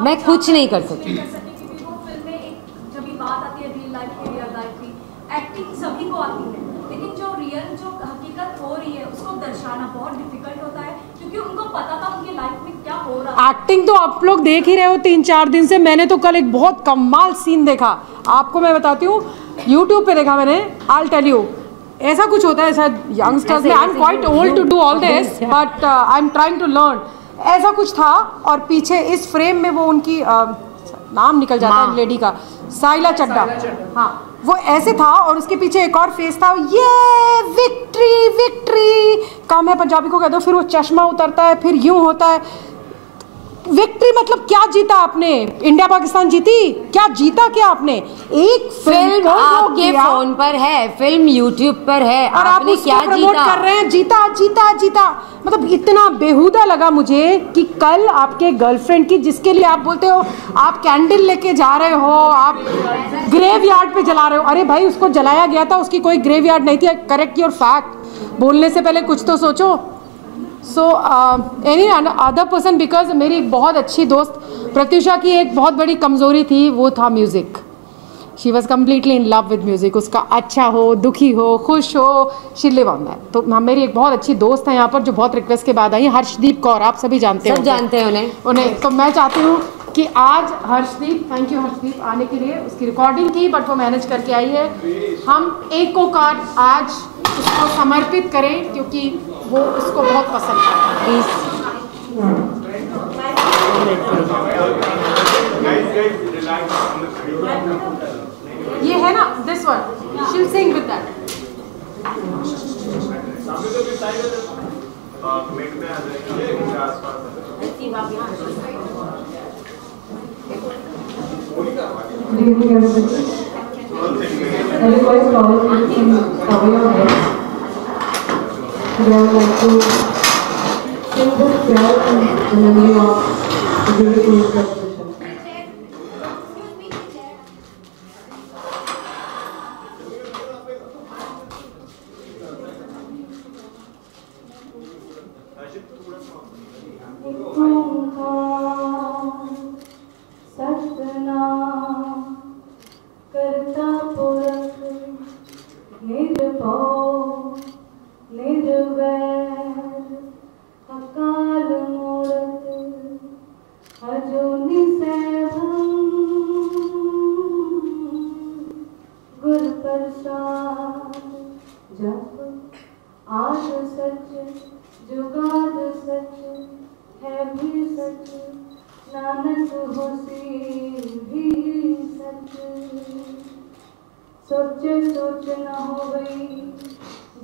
मैं कुछ नहीं कर सकी। क्योंकि वो फिल्म में एक जब भी बात आती है रियल लाइफ की, एक्टिंग सभी को आती है, लेकिन जो हकीकत हो रही है उसको दर्शाना बहुत डिफिकल्ट होता है, क्योंकि उनको पता था उनकी लाइफ में क्या हो रहा है। एक्टिंग तो आप लोग देख ही रहे हो 3-4 दिन से। मैंने तो कल एक बहुत कमाल सीन देखा, आपको मैं बताती हूँ, यूट्यूब पे देखा मैंने। आई टेल यू, ऐसा कुछ होता है शायद यंगस्टर्स में। I am quite old to do all this, but I am trying to learn. ऐसा कुछ था और पीछे इस फ्रेम में वो उनकी नाम निकल जाता है लेडी का, साइला चड्डा, हाँ वो ऐसे था और उसके पीछे एक और फेस था, ये विक्ट्री विक्ट्री काम है पंजाबी को कह दो। फिर वो चश्मा उतरता है, फिर यूं होता है। विक्ट्री मतलब क्या जीता आपने? इंडिया पाकिस्तान जीती? क्या जीता क्या आपने? एक फिल्म आपके फोन पर है, फिल्म यूट्यूब पर है, और आप क्या प्रमोट कर रहे हैं? जीता जीता जीता। मतलब इतना बेहुदा लगा मुझे कि कल आपके गर्लफ्रेंड की, जिसके लिए आप बोलते हो आप कैंडल लेके जा रहे हो, आप ग्रेवयार्ड पे जला रहे हो। अरे भाई उसको जलाया गया था, उसकी कोई ग्रेवयार्ड नहीं थी। करेक्ट योर फैक्ट, बोलने से पहले कुछ तो सोचो। So any other person, because मेरी एक बहुत अच्छी दोस्त प्रत्युषा की एक बहुत बड़ी कमज़ोरी थी, वो था music. She was completely in love with music. उसका अच्छा हो, दुखी हो, खुश हो, शी लिव ऑन दैट। तो मेरी एक बहुत अच्छी दोस्त है यहाँ पर जो बहुत रिक्वेस्ट के बाद आई, हर्षदीप कौर, आप सभी जानते हैं, सब जानते हैं उन्हें। तो मैं चाहती हूँ कि आज हर्षदीप, थैंक यू हर्षदीप आने के लिए, उसकी रिकॉर्डिंग की बट वो मैनेज करके आई है। हम एक को कार्ड आज उसको समर्पित करें क्योंकि वो उसको बहुत पसंद है। प्लीज ये है ना, this one, she will sing with that. करता पुरख निर्भव निर्वैर अकाल मूरत अजोनि सैभम गुर प्रसाद जप आद सच जुगाद सच है भी सच नानक होसी भी सच। सोचे सोच न हो गई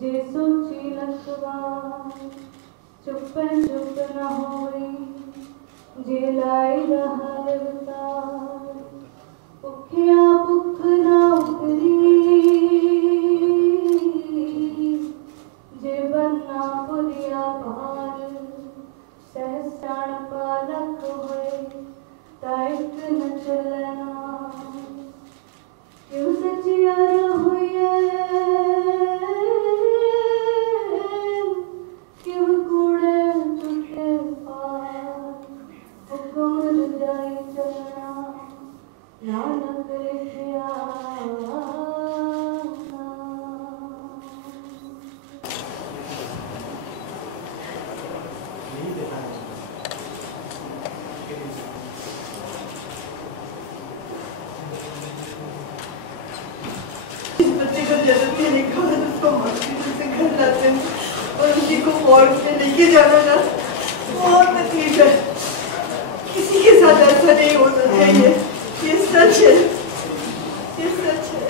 जे सोची लखवा, चुप चुप न हो गई जे लाई रहा अवतार। भुखिया भुख ना उतरी जे बनना पुरिया पार। सहसाण पालक होए ताइक न चलना, क्यों सचियार हुए क्यों कूड़े टूटे पार। हुक्म रजाई चलना नानक लिखिया। जन्म देने के बाद उसको हॉस्पिटल से घर लाते हैं और उसी को वार्ड में लेके जाना ना बहुत तकलीफ है। किसी के साथ ऐसा नहीं होना चाहिए। ये सच है, ये सच है।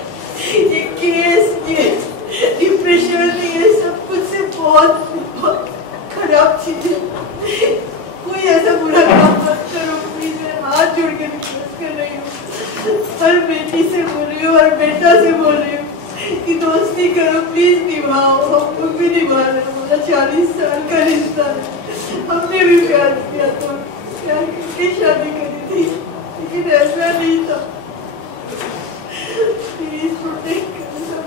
ये केस, ये डिप्रेशन, ये सब कुछ से बहुत बहुत खराब चीज है। कोई ऐसा बुरा काम मत करो प्लीज। मैं हाथ जोड़ के रिक्वेस्ट कर रही हूँ, हर बेटी से बोल रही हूँ, हर बेटा से बोल रही हूँ कि दोस्ती करो प्लीज, निभाओ। हम लोग भी निभा रहे हैं, हमारा 40 साल का रिश्ता है। हमने भी प्यार किया तो प्यार करके शादी करी थी, लेकिन ऐसा नहीं था। प्लीज प्रोटेक्ट करो,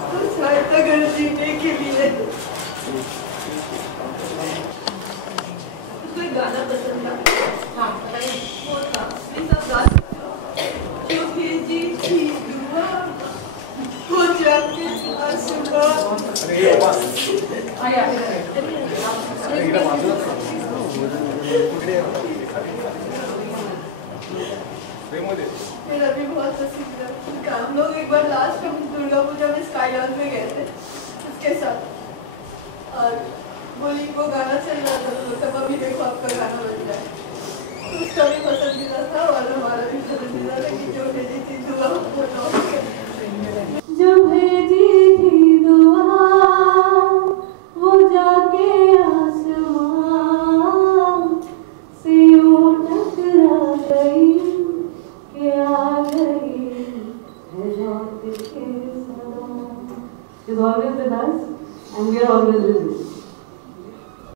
मेरा भी बहुत पसंद है। हम लोग एक बार लास्ट हम दुर्गा पूजा में स्काईलॉन में गए थे उसके साथ और बोली वो गाना चल रहा था तो तब अभी देखो आपका गाना बज रहा है। उसका भी पसंदीदा था और हमारा भी पसंदीदा था कि जो भेजी थी दुआ जो भेजी थी दुआ वो जाके आसमां से यूं टकरा गई कि आ गई है मौत के सदमा। Is always with us and we are always with you.